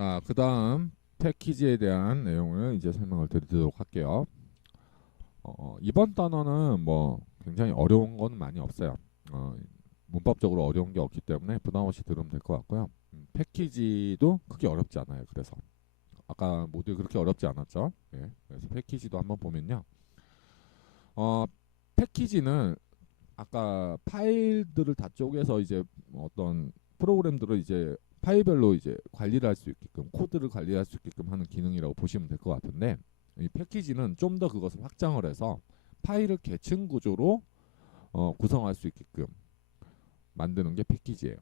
자, 그 다음 패키지에 대한 내용을 이제 설명을 드리도록 할게요. 이번 단어는 뭐 굉장히 어려운 건 많이 없어요. 어, 문법적으로 어려운 게 없기 때문에 부담 없이 들으면 될 것 같고요. 패키지도 크게 어렵지 않아요. 그래서 아까 모두 그렇게 어렵지 않았죠. 예, 그래서 패키지도 한번 보면요. 어, 패키지는 아까 파일들을 다 쪼개서 이제 어떤 프로그램들을 이제 파일별로 이제 관리를 할 수 있게끔 코드를 관리할 수 있게끔 하는 기능이라고 보시면 될 것 같은데, 이 패키지는 좀 더 그것을 확장을 해서 파일을 계층 구조로 구성할 수 있게끔 만드는 게 패키지예요.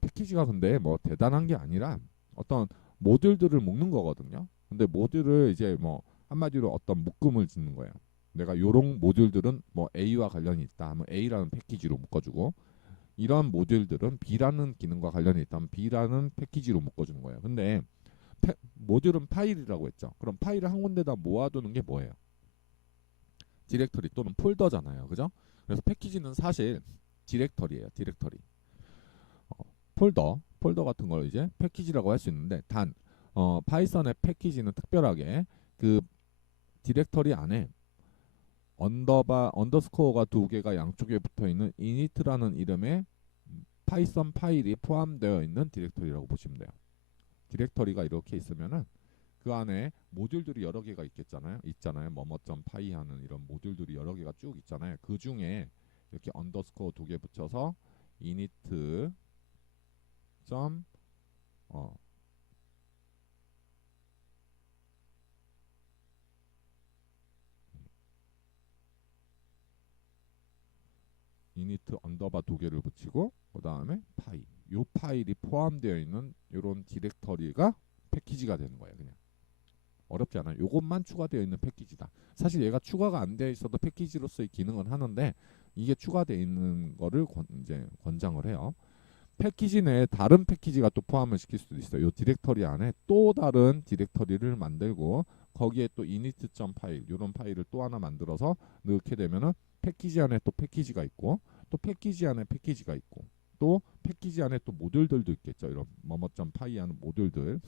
패키지가 근데 뭐 대단한 게 아니라 어떤 모듈들을 묶는 거거든요. 근데 모듈을 이제 뭐 한마디로 어떤 묶음을 짓는 거예요. 내가 요런 모듈들은 뭐 A와 관련이 있다 하면 A라는 패키지로 묶어주고, 이런 모듈들은 B라는 기능과 관련이 있다면 B라는 패키지로 묶어주는 거예요. 근데 모듈은 파일이라고 했죠. 그럼 파일을 한 군데다 모아두는 게 뭐예요? 디렉터리 또는 폴더잖아요. 그죠? 그래서 패키지는 사실 디렉터리예요. 디렉터리. 폴더 같은 걸 이제 패키지라고 할 수 있는데, 단 파이썬의 패키지는 특별하게 그 디렉터리 안에 언더스코어가 두 개가 양쪽에 붙어 있는 init라는 이름의 파이썬 파일이 포함되어 있는 디렉터리라고 보시면 돼요. 디렉터리가 이렇게 있으면은 그 안에 모듈들이 여러 개가 있잖아요. 뭐뭐.py 하는 이런 모듈들이 여러 개가 쭉 있잖아요. 그 중에 이렇게 언더스코어 두 개 붙여서 init 점 어, init 언더바 두 개를 붙이고 그 다음에 파일, 요 파일이 포함되어 있는 이런 디렉터리가 패키지가 되는 거예요. 그냥 어렵지 않아요. 요것만 추가되어 있는 패키지다. 사실 얘가 추가가 안 되어 있어도 패키지로서의 기능은 하는데, 이게 추가되어 있는 거를 이제 권장을 해요. 패키지 내에 다른 패키지가 또 포함을 시킬 수도 있어요. 요 디렉터리 안에 또 다른 디렉터리를 만들고 거기에 또 init 파일, 이런 파일을 또 하나 만들어서 넣게 되면은 패키지 안에 또 패키지가 있고, 또 패키지 안에 패키지가 있고, 또 패키지 안에 또 모듈들도 있겠죠. 이런 뭐뭐.py 하는 모듈들.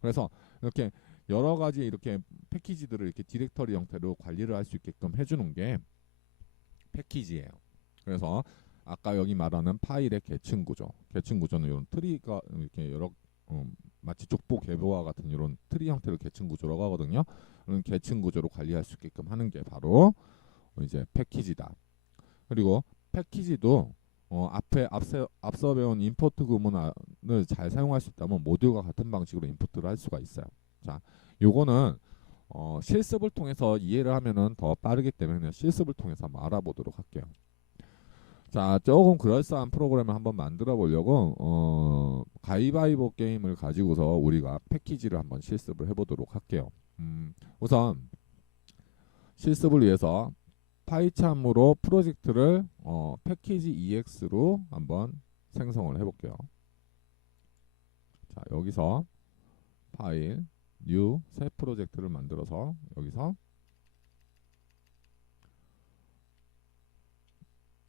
그래서 이렇게 여러 가지 이렇게 패키지들을 이렇게 디렉터리 형태로 관리를 할 수 있게끔 해주는 게 패키지예요. 그래서 아까 여기 말하는 파일의 계층 구조, 계층 구조는 이런 트리가 이렇게 여러 마치 족보 개보와 같은 이런 트리 형태를 계층 구조라고 하거든요. 그런 계층 구조로 관리할 수 있게끔 하는 게 바로 이제 패키지다. 그리고 패키지도 앞서 배운 임포트 구문을 잘 사용할 수 있다면 모듈과 같은 방식으로 임포트를 할 수가 있어요. 자, 요거는 실습을 통해서 이해를 하면은 더 빠르기 때문에 실습을 통해서 한번 알아보도록 할게요. 자, 조금 그럴싸한 프로그램을 한번 만들어 보려고 가위바위보 게임을 가지고서 우리가 패키지를 한번 실습을 해보도록 할게요. 우선 실습을 위해서 파이참으로 프로젝트를 패키지 EX로 한번 생성을 해볼게요. 자, 여기서 파일, 뉴, 새 프로젝트를 만들어서 여기서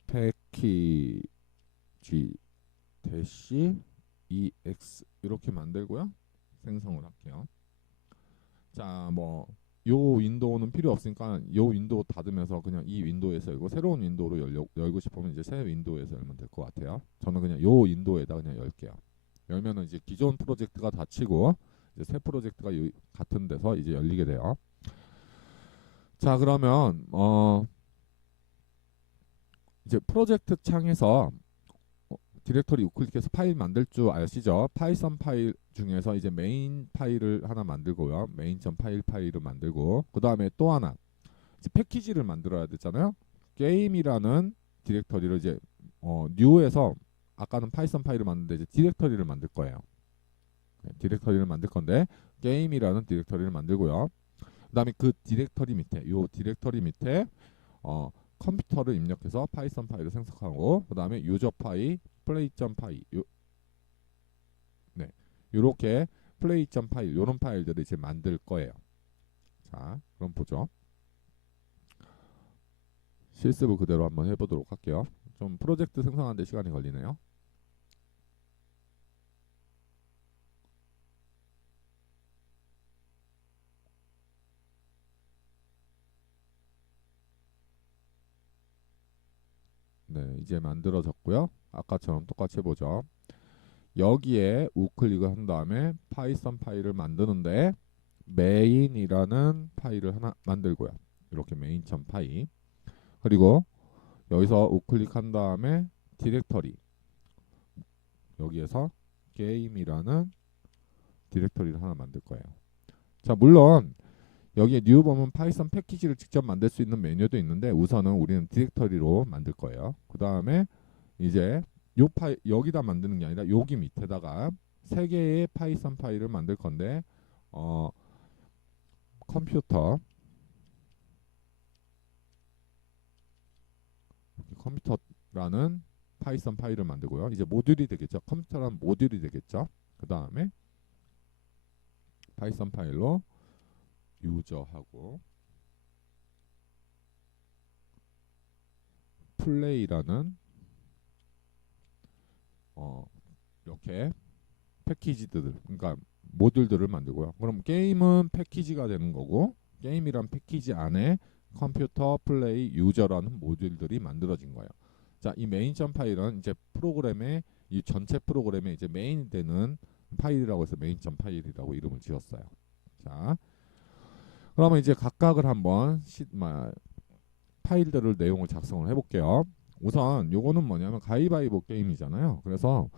패키지 대시 EX 이렇게 만들고요. 생성을 할게요. 자, 뭐 요 윈도우는 필요 없으니까 요 윈도우 닫으면서 그냥 이 윈도우에서 열고, 새로운 윈도우로 열고 싶으면 이제 새 윈도우에서 열면 될 것 같아요. 저는 그냥 요 윈도우에다 그냥 열게요. 열면은 이제 기존 프로젝트가 닫히고 이제 새 프로젝트가 같은 데서 이제 열리게 돼요. 자, 그러면 이제 프로젝트 창에서 디렉터리 우클릭해서 파일 만들 줄 아시죠? 파이썬 파일 중에서 이제 메인 파일을 하나 만들고요. 메인.파일을 만들고, 그 다음에 또 하나 이제 패키지를 만들어야 되잖아요. 게임이라는 디렉터리를 이제 뉴에서 아까는 파이썬 파일을 만드는데 이제 디렉터리를 만들 거예요. 디렉터리를 만들 건데 게임이라는 디렉터리를 만들고요. 그 다음에 그 디렉터리 밑에 요 디렉터리 밑에 어, 컴퓨터를 입력해서 파이썬 파일을 생성하고, 그 다음에 유저 파일, 플레이.py 네, 요렇게 플레이.py 요런 파일들을 이제 만들 거예요. 자, 그럼 보죠. 실습을 그대로 한번 해보도록 할게요. 좀 프로젝트 생성하는데 시간이 걸리네요. 네, 이제 만들어졌고요. 아까처럼 똑같이 해보죠. 여기에 우클릭을 한 다음에 파이썬 파일을 만드는데 메인이라는 파일을 하나 만들고요. 이렇게 main.py. 그리고 여기서 우클릭한 다음에 디렉터리, 여기에서 게임이라는 디렉터리를 하나 만들 거예요. 자, 물론 여기에 뉴 보면 파이썬 패키지를 직접 만들 수 있는 메뉴도 있는데 우선은 우리는 디렉터리로 만들 거예요. 그 다음에 이제 요 파일 여기다 만드는 게 아니라 여기 밑에다가 세 개의 파이썬 파일을 만들 건데 컴퓨터라는 파이썬 파일을 만들고요. 이제 모듈이 되겠죠. 컴퓨터라는 모듈이 되겠죠. 그 다음에 파이썬 파일로 유저하고 플레이라는 이렇게 패키지들, 그러니까 모듈들을 만들고요. 그럼 게임은 패키지가 되는 거고 게임이란 패키지 안에 컴퓨터, 플레이, 유저라는 모듈들이 만들어진 거예요. 자, 이 메인.점 파일은 이제 프로그램의 이 전체 프로그램의 이제 메인이 되는 파일이라고 해서 메인.점 파일이라고 이름을 지었어요. 자, 그러면 이제 각각을 한번 파일들을 내용을 작성을 해볼게요. 우선 요거는 뭐냐면 가위바위보 게임이잖아요. 그래서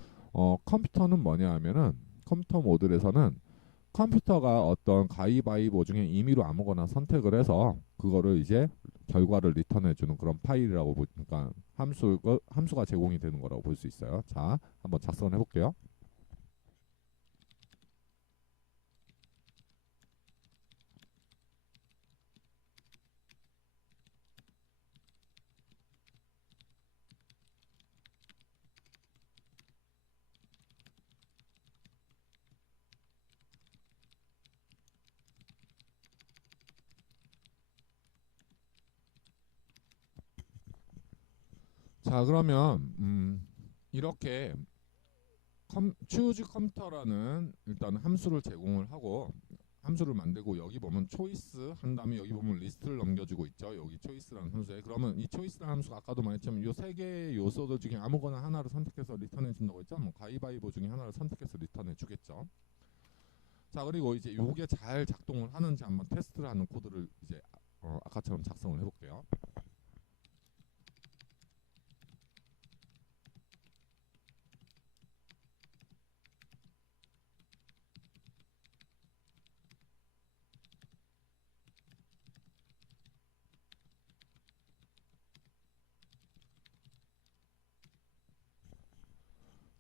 컴퓨터는 뭐냐 하면은 컴퓨터 모듈에서는 컴퓨터가 어떤 가위바위보 중에 임의로 아무거나 선택을 해서 그거를 이제 결과를 리턴해주는 그런 파일이라고 보니까 함수가 제공이 되는 거라고 볼 수 있어요. 자, 한번 작성을 해볼게요. 자, 그러면 이렇게 choose 컴퓨터라는 일단 함수를 제공을 하고 함수를 만들고 여기 보면 초이스 한 다음에 여기 보면 리스트를 넘겨주고 있죠. 여기 초이스라는 함수에 그러면 이 초이스라는 함수가 아까도 말했지만 이 세 개의 요소들 중에 아무거나 하나를 선택해서 리턴해 준다고 했죠. 뭐 가위바위보 중에 하나를 선택해서 리턴해 주겠죠. 자, 그리고 이제 요게 잘 작동을 하는지 한번 테스트를 하는 코드를 이제 아까처럼 작성을 해볼게요.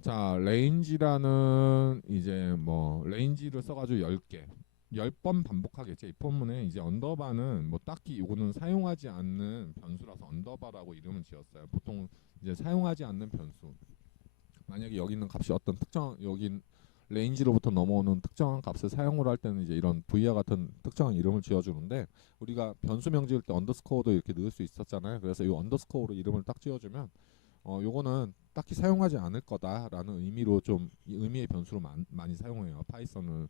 자, 레인지라는 이제 뭐 레인지를 써가지고 10개 10번 반복하겠죠. 이 포문에 이제 언더바는 뭐 딱히 이거는 사용하지 않는 변수라서 언더바라고 이름을 지었어요. 보통 이제 사용하지 않는 변수, 만약에 여기 있는 값이 어떤 특정 여기 레인지로부터 넘어오는 특정한 값을 사용을 할 때는 이제 이런 v와 같은 특정한 이름을 지어주는데 우리가 변수 명지일 때 언더스코어도 이렇게 넣을 수 있었잖아요. 그래서 이 언더스코어로 이름을 딱 지어주면 요거는 딱히 사용하지 않을 거다라는 의미로 좀 의미의 변수로 많이 사용해요. 파이썬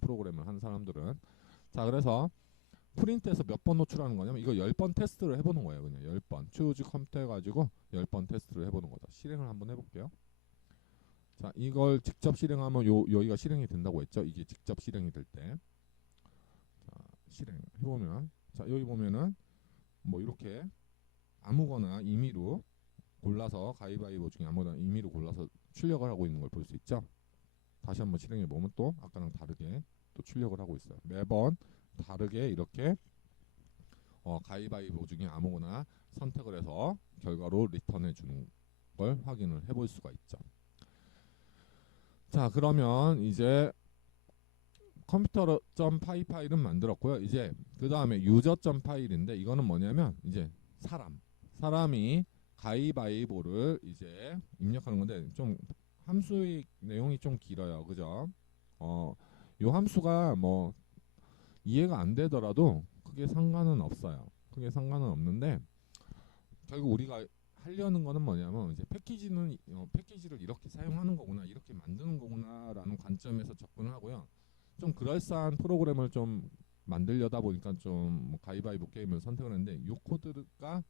프로그램을 하는 사람들은. 자, 그래서 프린트에서 몇 번 노출하는 거냐면 이거 10번 테스트를 해보는 거예요. 그냥 10번 choose 컴퓨터 해가지고 10번 테스트를 해보는 거죠. 실행을 한번 해볼게요. 자, 이걸 직접 실행하면 여기가 실행이 된다고 했죠. 이게 직접 실행이 될 때. 자, 실행 해보면 자, 여기 보면은 뭐 이렇게 아무거나 임의로 골라서 가위바위보 중에 아무거나 임의로 골라서 출력을 하고 있는 걸 볼 수 있죠. 다시 한번 실행해 보면 또 아까랑 다르게 또 출력을 하고 있어요. 매번 다르게 이렇게 가위바위보 중에 아무거나 선택을 해서 결과로 리턴해 주는 걸 확인을 해볼 수가 있죠. 자, 그러면 이제 컴퓨터.py 파일은 만들었고요. 이제 그 다음에 유저.py 파일인데 이거는 뭐냐면 이제 사람이 가위바위보를 이제 입력하는 건데 좀 함수의 내용이 좀 길어요. 그죠? 요 함수가 뭐 이해가 안 되더라도 크게 상관은 없어요. 크게 상관은 없는데 결국 우리가 하려는 거는 뭐냐면 이제 패키지를 이렇게 사용하는 거구나, 이렇게 만드는 거구나라는 관점에서 접근을 하고요. 좀 그럴싸한 프로그램을 좀 만들려다 보니까 좀뭐 가위바위보 게임을 선택을 했는데 이 코드가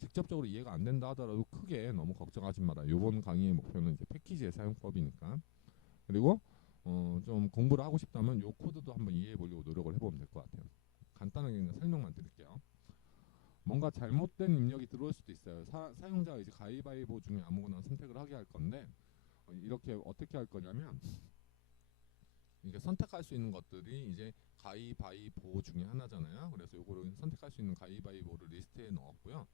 직접적으로 이해가 안 된다 하더라도 크게 너무 걱정하지 마라. 이번 강의의 목표는 이제 패키지의 사용법이니까. 그리고 좀 공부를 하고 싶다면 요 코드도 한번 이해해 보려고 노력을 해보면 될 것 같아요. 간단하게 그냥 설명만 드릴게요. 뭔가 잘못된 입력이 들어올 수도 있어요. 사용자가 이제 가위바위보 중에 아무거나 선택을 하게 할 건데 이렇게 어떻게 할 거냐면 이게 선택할 수 있는 것들이 이제 가위바위보 중에 하나잖아요. 그래서 요거를 선택할 수 있는 가위바위보를 리스트에 넣었고요.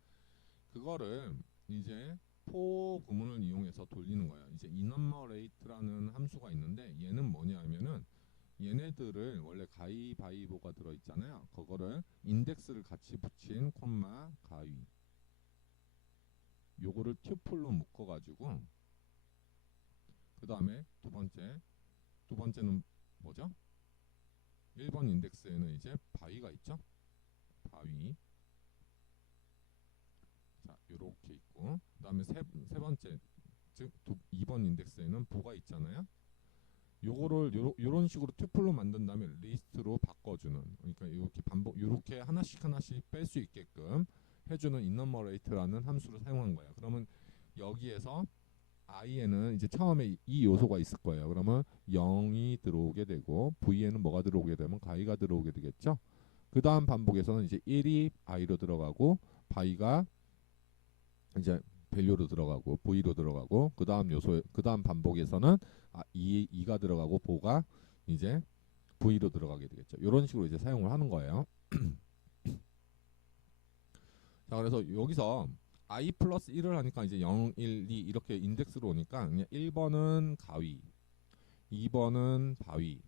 그거를 이제 for 구문을 이용해서 돌리는 거예요. 이제 enumerate라는 함수가 있는데 얘는 뭐냐면은 얘네들을 원래 가위바위보가 들어있잖아요. 그거를 인덱스를 같이 붙인 콤마 가위 요거를 튜플로 묶어가지고 그 다음에 두 번째는 뭐죠? 1번 인덱스에는 이제 바위가 있죠. 바위 자 요렇게 있고 그 다음에 세 번째 즉 2번 인덱스에는 보가 있잖아요. 요거를 요런 식으로 튜플로 만든 다음에 리스트로 바꿔주는 그러니까 이렇게 반복 요렇게 하나씩 뺄 수 있게끔 해주는 enumerate라는 함수를 사용한 거예요. 그러면 여기에서 i에는 이제 처음에 이 요소가 있을 거예요. 그러면 0이 들어오게 되고 v에는 뭐가 들어오게 되면 가위가 들어오게 되겠죠. 그 다음 반복에서는 이제 1이 i로 들어가고 바위가 이제 밸류로 들어가고 v로 들어가고 그 다음 요소 그 다음 반복에서는 2가 들어가고 보가 이제 v로 들어가게 되겠죠. 이런 식으로 이제 사용을 하는 거예요. 자 그래서 여기서 i 플러스 1을 하니까 이제 0, 1, 2 이렇게 인덱스로 오니까 그냥 1번은 가위 2번은 바위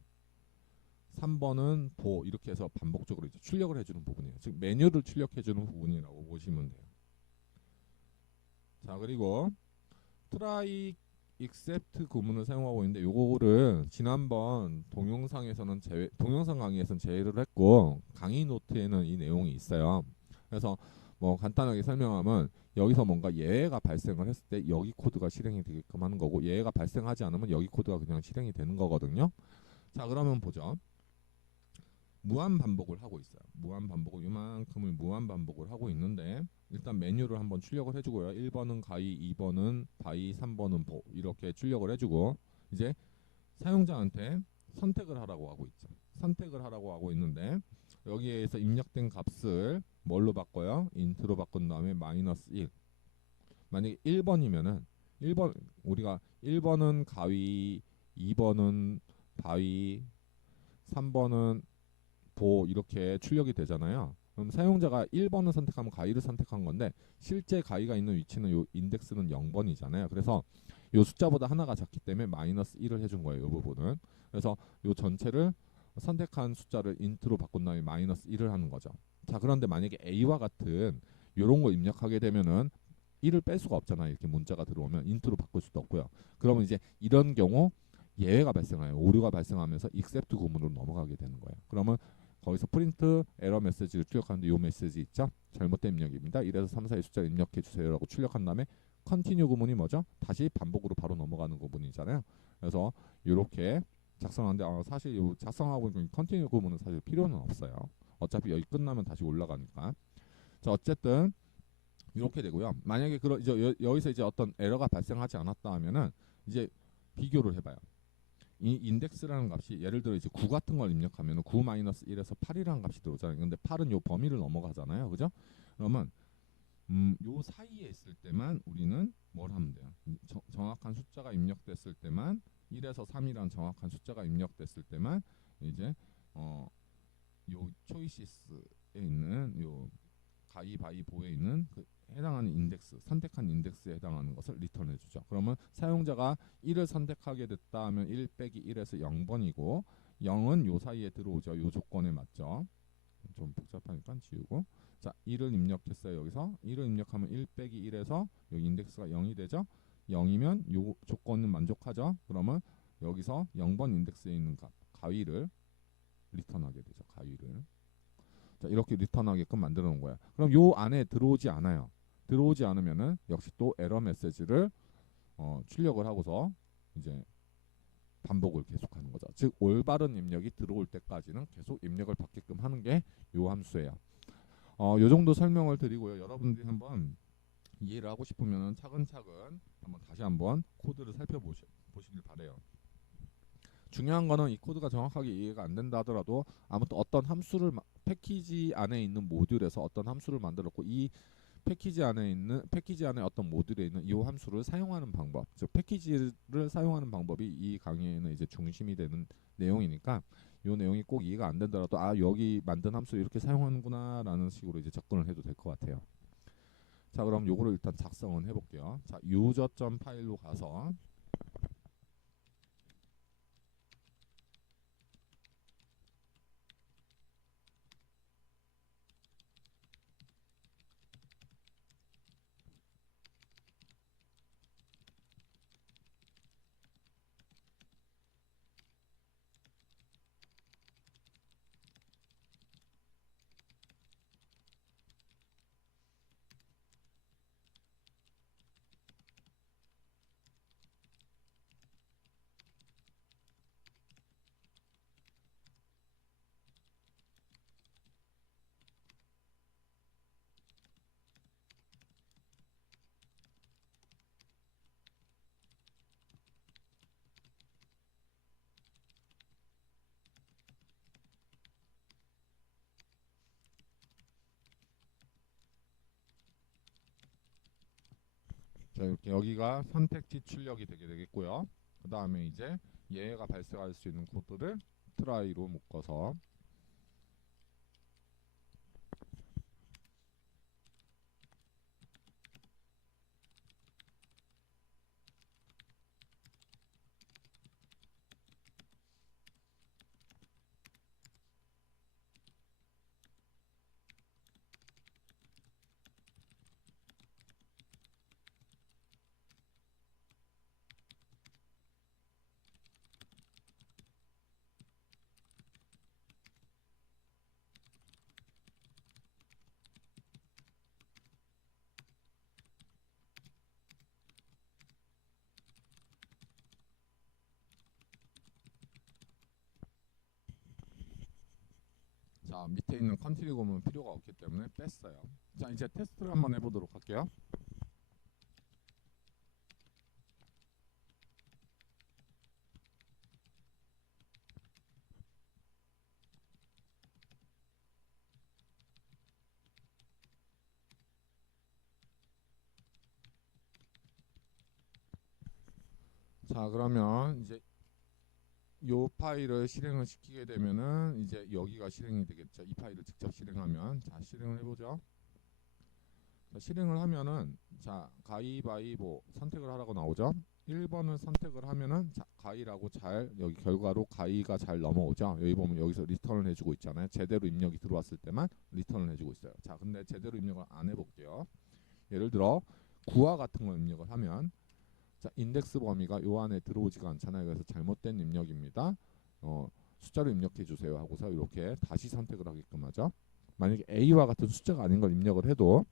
3번은 보 이렇게 해서 반복적으로 이제 출력을 해주는 부분이에요. 즉 메뉴를 출력해주는 부분이라고 보시면 돼요. 자 그리고 try except 구문을 사용하고 있는데 요거를 지난번 동영상에서는 동영상 강의에서는 제외를 했고 강의 노트에는 이 내용이 있어요. 그래서 뭐 간단하게 설명하면 여기서 뭔가 예외가 발생을 했을 때 여기 코드가 실행이 되게끔 하는 거고 예외가 발생하지 않으면 여기 코드가 그냥 실행이 되는 거거든요. 자 그러면 보죠. 무한 반복을 하고 있어요. 무한 반복을 이만큼을 무한 반복을 하고 있는데 일단 메뉴를 한번 출력을 해주고요. 1번은 가위, 2번은 바위, 3번은 보 이렇게 출력을 해주고 이제 사용자한테 선택을 하라고 하고 있죠. 선택을 하라고 하고 있는데 여기에서 입력된 값을 뭘로 바꿔요? 인트로 바꾼 다음에 마이너스 1 만약에 1번이면은 1번 우리가 1번은 가위 2번은 바위 3번은 보 이렇게 출력이 되잖아요. 그럼 사용자가 1번을 선택하면 가위를 선택한 건데 실제 가위가 있는 위치는 요 인덱스는 0번이잖아요. 그래서 요 숫자보다 하나가 작기 때문에 마이너스 1을 해준 거예요. 요 부분은. 그래서 요 전체를 선택한 숫자를 인트로 바꾼 다음에 마이너스 1을 하는 거죠. 자 그런데 만약에 A와 같은 요런 거 입력하게 되면은 1을 뺄 수가 없잖아요. 이렇게 문자가 들어오면 인트로 바꿀 수도 없고요. 그러면 이제 이런 경우 예외가 발생해요. 오류가 발생하면서 except 구문으로 넘어가게 되는 거예요. 그러면 거기서 프린트 에러 메시지를 출력하는데 요 메시지 있죠? 잘못된 입력입니다. 이래서 3, 4의 숫자를 입력해 주세요라고 출력한 다음에 컨티뉴 구문이 뭐죠? 다시 반복으로 바로 넘어가는 구문이잖아요. 그래서 이렇게 작성하는데 사실 요 작성하고 있는 컨티뉴 구문은 사실 필요는 없어요. 어차피 여기 끝나면 다시 올라가니까. 자 어쨌든 이렇게 되고요. 만약에 이제 여기서 이제 어떤 에러가 발생하지 않았다 하면은 이제 비교를 해봐요. 이 인덱스라는 값이 예를 들어 이제 9 같은 걸 입력하면 9-1에서 8이라는 값이 들어오잖아요. 근데 8은 요 범위를 넘어가잖아요. 그죠? 그러면 요 사이에 있을 때만 우리는 뭘 하면 돼요? 정확한 숫자가 입력됐을 때만 1에서 3이라는 정확한 숫자가 입력됐을 때만 이제 요 초이시스에 있는 요 가위바위보에 있는 그 해당하는 인덱스, 선택한 인덱스에 해당하는 것을 리턴해 주죠. 그러면 사용자가 1을 선택하게 됐다 하면 1 빼기 1에서 0번이고 0은 요 사이에 들어오죠. 요 조건에 맞죠. 좀 복잡하니까 지우고 자 1을 입력했어요. 여기서 1을 입력하면 1 빼기 1에서 여기 인덱스가 0이 되죠. 0이면 요 조건은 만족하죠. 그러면 여기서 0번 인덱스에 있는 값 가위를 리턴하게 되죠. 가위를 자 이렇게 리턴하게끔 만들어 놓은 거야. 그럼 요 안에 들어오지 않아요. 들어오지 않으면은 역시 또 에러 메시지를 출력을 하고서 이제 반복을 계속하는 거죠. 즉 올바른 입력이 들어올 때까지는 계속 입력을 받게끔 하는 게 요 함수예요. 요 정도 설명을 드리고요. 여러분들이 한번 이해를 하고 싶으면 차근차근 다시 한번 코드를 살펴보시길 바래요. 중요한 거는 이 코드가 정확하게 이해가 안 된다 하더라도 아무튼 어떤 함수를 패키지 안에 있는 모듈에서 어떤 함수를 만들었고 이 패키지 안에 어떤 모듈에 있는 이 함수를 사용하는 방법, 즉 패키지를 사용하는 방법이 이 강의에는 이제 중심이 되는 내용이니까 이 내용이 꼭 이해가 안 된다라도 아 여기 만든 함수를 이렇게 사용하는구나라는 식으로 이제 접근을 해도 될 것 같아요. 자 그럼 요거를 일단 작성은 해볼게요. 자 user.파일로 가서 자 이렇게 여기가 선택지 출력이 되게 되겠고요. 그 다음에 이제 얘가 발생할 수 있는 코드를 try로 묶어서 자 밑에 있는 컨트리곰은 필요가 없기 때문에 뺐어요. 자 이제 테스트를 한번 해보도록 할게요. 자 그러면 이제 요 파일을 실행을 시키게 되면은 이제 여기가 실행이 되겠죠. 이 파일을 직접 실행하면 자 실행을 해보죠. 자, 실행을 하면은 자 가위바위보 선택을 하라고 나오죠. 1번을 선택을 하면은 자, 가위라고 잘 여기 결과로 가위가 잘 넘어오죠. 여기 보면 여기서 리턴을 해주고 있잖아요. 제대로 입력이 들어왔을 때만 리턴을 해주고 있어요. 자 근데 제대로 입력을 안 해볼게요. 예를 들어 구와 같은 걸 입력을 하면 자 인덱스 범위가 요 안에 들어오지가 않잖아요. 그래서 잘못된 입력입니다. 숫자로 입력해 주세요 하고서 이렇게 다시 선택을 하게끔 하죠. 만약에 A와 같은 숫자가 아닌 걸 입력을 해도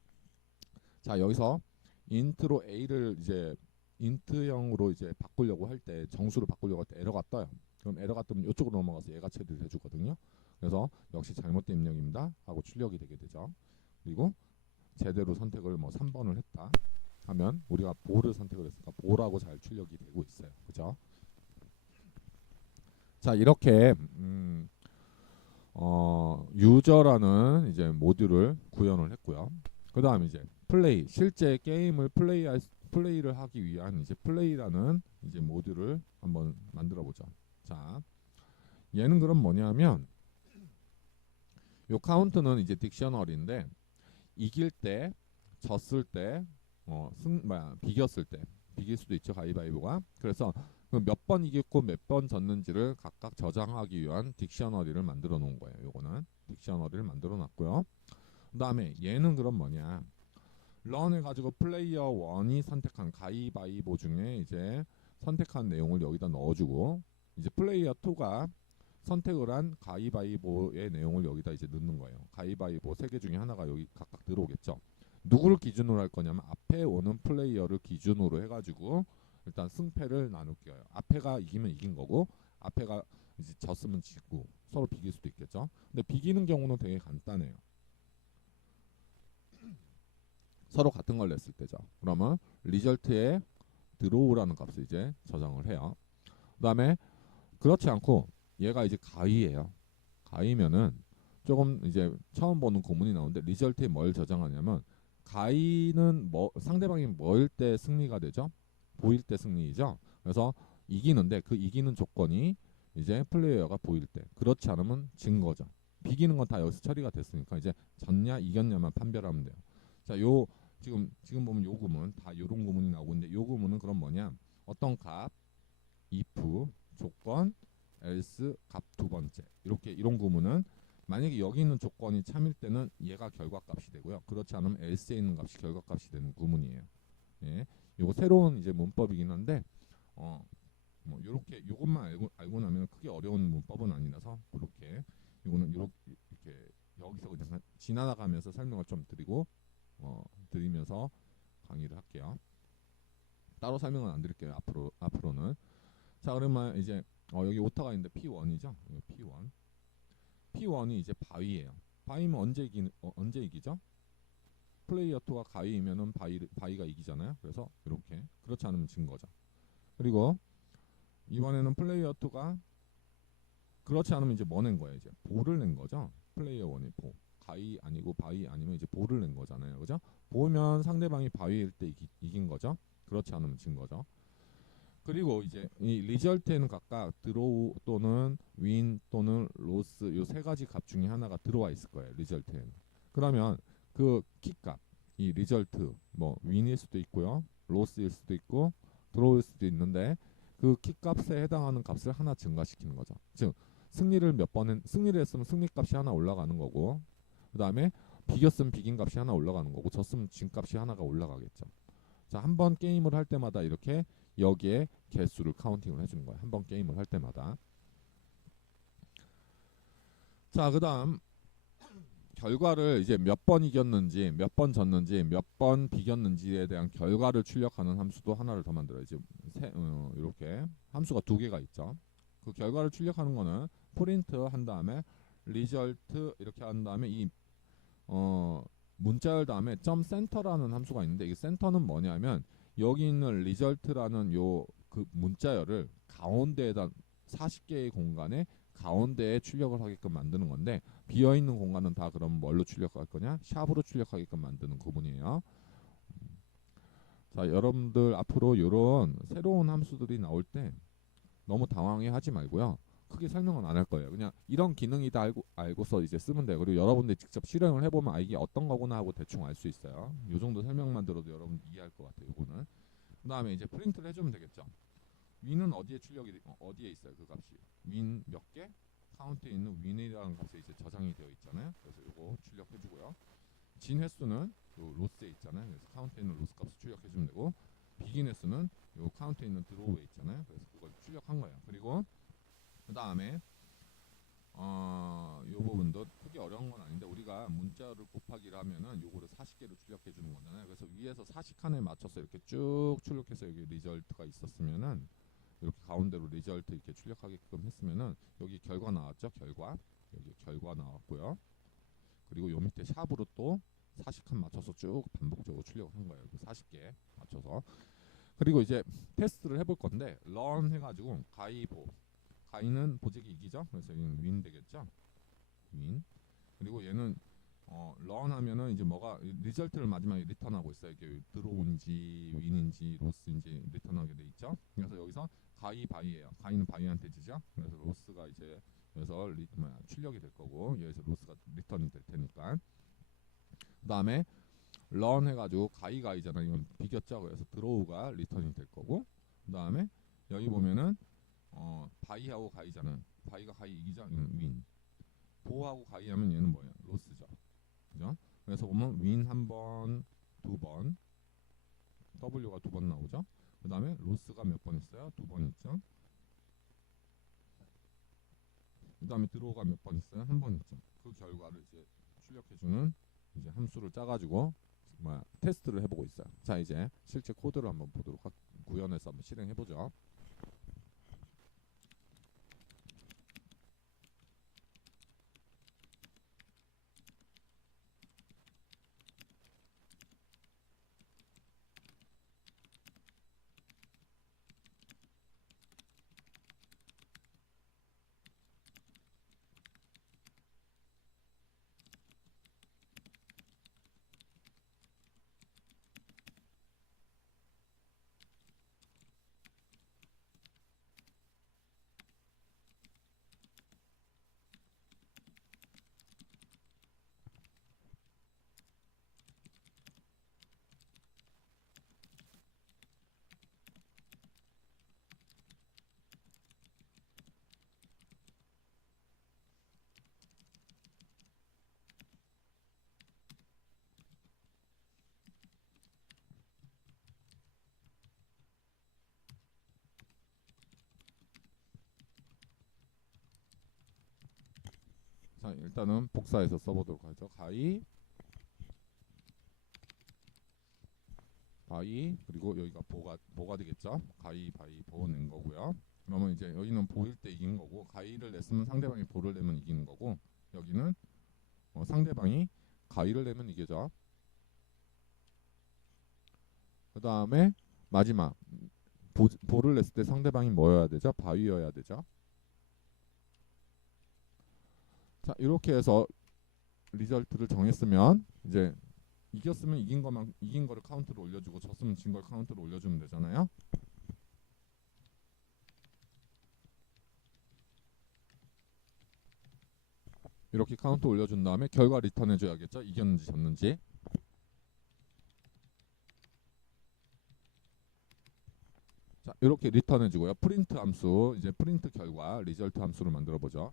자 여기서 인트로 A를 이제 인트형으로 이제 바꾸려고 할 때 정수를 바꾸려고 할 때 에러가 떠요. 그럼 에러가 뜨면 이쪽으로 넘어가서 얘가 처리를 해주거든요. 그래서 역시 잘못된 입력입니다 하고 출력이 되게 되죠. 그리고 제대로 선택을 뭐 3번을 했다 하면 우리가 보를 선택을 했으니까 보라고 잘 출력이 되고 있어요. 그죠? 자 이렇게 유저라는 이제 모듈을 구현을 했고요. 그 다음에 이제 플레이 실제 게임을 플레이를 하기 위한 이제 플레이라는 이제 모듈을 한번 만들어 보죠. 자 얘는 그럼 뭐냐면 요 카운트는 이제 딕셔너리인데 이길 때 졌을 때 비겼을 때 비길 수도 있죠 가위바위보가. 그래서 몇 번 이겼고 몇 번 졌는지를 각각 저장하기 위한 딕셔너리를 만들어 놓은 거예요. 요거는 딕셔너리를 만들어 놨고요. 그 다음에 얘는 그럼 뭐냐 런 해가지고 플레이어 1이 선택한 가위바위보 중에 이제 선택한 내용을 여기다 넣어주고 이제 플레이어 2가 선택을 한 가위바위보의 내용을 여기다 이제 넣는 거예요. 가위바위보 3개 중에 하나가 여기 각각 들어오겠죠. 누구를 기준으로 할 거냐면 앞에 오는 플레이어를 기준으로 해가지고 일단 승패를 나눌게요. 앞에가 이기면 이긴 거고 앞에가 이제 졌으면 지고 서로 비길 수도 있겠죠. 근데 비기는 경우는 되게 간단해요. 서로 같은 걸 냈을 때죠. 그러면 리절트에 드로우라는 값을 이제 저장을 해요. 그다음에 그렇지 않고 얘가 이제 가위예요. 가위면은 조금 이제 처음 보는 구문이 나오는데 리절트에 뭘 저장하냐면 가위는 뭐 상대방이 뭐일 때 승리가 되죠? 보일 때 승리이죠. 그래서 이기는데 그 이기는 조건이 이제 플레이어가 보일 때 그렇지 않으면 진 거죠. 비기는 건 다 여기서 처리가 됐으니까 이제 졌냐 이겼냐만 판별하면 돼요. 자, 요 지금 보면 요 구문 다 요런 구문이 나오고 있는데 요 구문은 그럼 뭐냐? 어떤 값 if 조건 else 값 두 번째 이렇게 이런 구문은 만약에 여기 있는 조건이 참일 때는 얘가 결과값이 되고요. 그렇지 않으면 else에 있는 값이 결과값이 되는 구문이에요. 예. 요거 새로운 이제 문법이긴 한데 뭐 요렇게 요것만 알고 나면 크게 어려운 문법은 아니라서 그렇게 요거는 이렇게 여기서 그냥 지나가면서 설명을 좀 드리고 드리면서 강의를 할게요. 따로 설명은 안 드릴게요. 앞으로는. 자, 그러면 이제 여기 오타가 있는데 P1이죠. P1. P1이 이제 바위예요. 바위면 언제 이기죠? 플레이어 2가 가위이면은 바위가 이기잖아요. 그래서 이렇게 그렇지 않으면 진 거죠. 그리고 이번에는 플레이어 2가 그렇지 않으면 이제 뭐 낸 거예요? 이제 보를 낸 거죠. 플레이어 1이 보. 가위 아니고 바위 아니면 이제 보를 낸 거잖아요. 그죠? 보면 상대방이 바위일 때 이긴 거죠. 그렇지 않으면 진 거죠. 그리고 이제 이 리절트에는 각각 드로우 또는 윈 또는 로스 요 세 가지 값 중에 하나가 들어와 있을 거예요. 리절트에는. 그러면 그 키값 이 리절트 뭐 윈일 수도 있고요. 로스일 수도 있고 드로우일 수도 있는데 그 키값에 해당하는 값을 하나 증가시키는 거죠. 즉 승리를 했으면 승리값이 하나 올라가는 거고 그다음에 비겼으면 비긴 값이 하나 올라가는 거고 졌으면 진 값이 하나가 올라가겠죠. 자, 한 번 게임을 할 때마다 이렇게 여기에 개수를 카운팅을 해주는 거예요. 한 번 게임을 할 때마다. 자, 그다음 결과를 이제 몇 번 이겼는지, 몇 번 졌는지, 몇 번 비겼는지에 대한 결과를 출력하는 함수도 하나를 더 만들어요. 이제 이렇게 함수가 두 개가 있죠. 그 결과를 출력하는 거는 프린트 한 다음에 result 이렇게 한 다음에 이 문자열 다음에 점 센터라는 함수가 있는데 이 센터는 뭐냐면 여기 있는 result라는 요 그 문자열을 가운데에다 40개의 공간에 가운데에 출력을 하게끔 만드는 건데 비어있는 공간은 다 그럼 뭘로 출력할 거냐? 샵으로 출력하게끔 만드는 구문이에요. 자, 여러분들 앞으로 이런 새로운 함수들이 나올 때 너무 당황해 하지 말고요. 크게 설명은 안 할 거예요. 그냥 이런 기능이다 알고서 이제 쓰면 돼요. 그리고 여러분들이 직접 실행을 해보면 아 이게 어떤 거구나 하고 대충 알 수 있어요. 요 정도 설명만 들어도 여러분 이해할 것 같아요. 요거는. 그 다음에 이제 프린트를 해주면 되겠죠. 윈은 어디에 어디에 있어요? 그 값이 윈 몇 개? 카운트에 있는 윈이라는 값에 이제 저장이 되어 있잖아요. 그래서 요거 출력해주고요. 진 횟수는 요 로스에 있잖아요. 그래서 카운트에 있는 로스 값을 출력해주면 되고 비긴 횟수는 요 카운트에 있는 드로우에 있잖아요. 그래서 그걸 출력한 거예요. 그리고 그 다음에 요 부분도 크게 어려운 건 아닌데 우리가 문자를 곱하기를 하면은 요거를 40개로 출력해 주는 거잖아요. 그래서 위에서 40칸에 맞춰서 이렇게 쭉 출력해서 여기 리절트가 있었으면은 이렇게 가운데로 리절트 이렇게 출력하게끔 했으면은 여기 결과 나왔죠. 여기 결과 나왔고요. 그리고 요 밑에 샵으로 또 40칸 맞춰서 쭉 반복적으로 출력을 한 거예요. 40개 맞춰서. 그리고 이제 테스트를 해볼 건데 run 해가지고 가위는 보직이 이기죠. 그래서 여기는 윈 되겠죠. 윈. 그리고 얘는 run 하면은 이제 뭐가 리절트를 마지막에 리턴하고 있어요. 이게 드로우인지 윈인지 로스인지 리턴하게 돼 있죠. 그래서 여기서 바위예요. 가위는 바위한테 지죠. 그래서 로스가 이제 여기서 출력이 될 거고 여기서 로스가 리턴이 될 테니까. 그 다음에 run 해가지고 가위잖아. 이건 비겼죠. 그래서 드로우가 리턴이 될 거고. 그 다음에 여기 보면은 바위하고 가위잖아. 바위가 가위 이기죠. 윈. 보하고 가위하면 얘는 뭐예요? 로스죠. 그죠? 그래서 보면 윈 한 번, 두 번, W가 두 번 나오죠. 그 다음에 로스가 몇 번 있어요? 두 번 있죠. 그 다음에 드로우가 몇 번 있어요? 한 번 있죠. 그 결과를 이제 출력해주는 이제 함수를 짜가지고 테스트를 해보고 있어요. 자, 이제 실제 코드를 한번 구현해서 한번 실행해보죠. 자, 일단은 복사해서 써보도록 하죠. 가이 바이 그리고 여기가 보가 되겠죠. 가이 바이 보 낸 거고요. 그러면 이제 여기는 보일 때 이긴 거고, 가이를 냈으면 상대방이 보를 내면 이기는 거고, 여기는 상대방이 가위를 내면 이기죠. 그 다음에 마지막 보를 냈을 때 상대방이 뭐여야 되죠? 바위여야 되죠. 자, 이렇게 해서 리절트를 정했으면 이제 이겼으면 이긴 거를 카운트로 올려주고, 졌으면 진 걸 카운트로 올려주면 되잖아요. 이렇게 카운트 올려준 다음에 결과 리턴해줘야겠죠. 이겼는지 졌는지. 자, 이렇게 리턴해주고요. 프린트 함수, 이제 프린트 결과 리절트 함수를 만들어 보죠.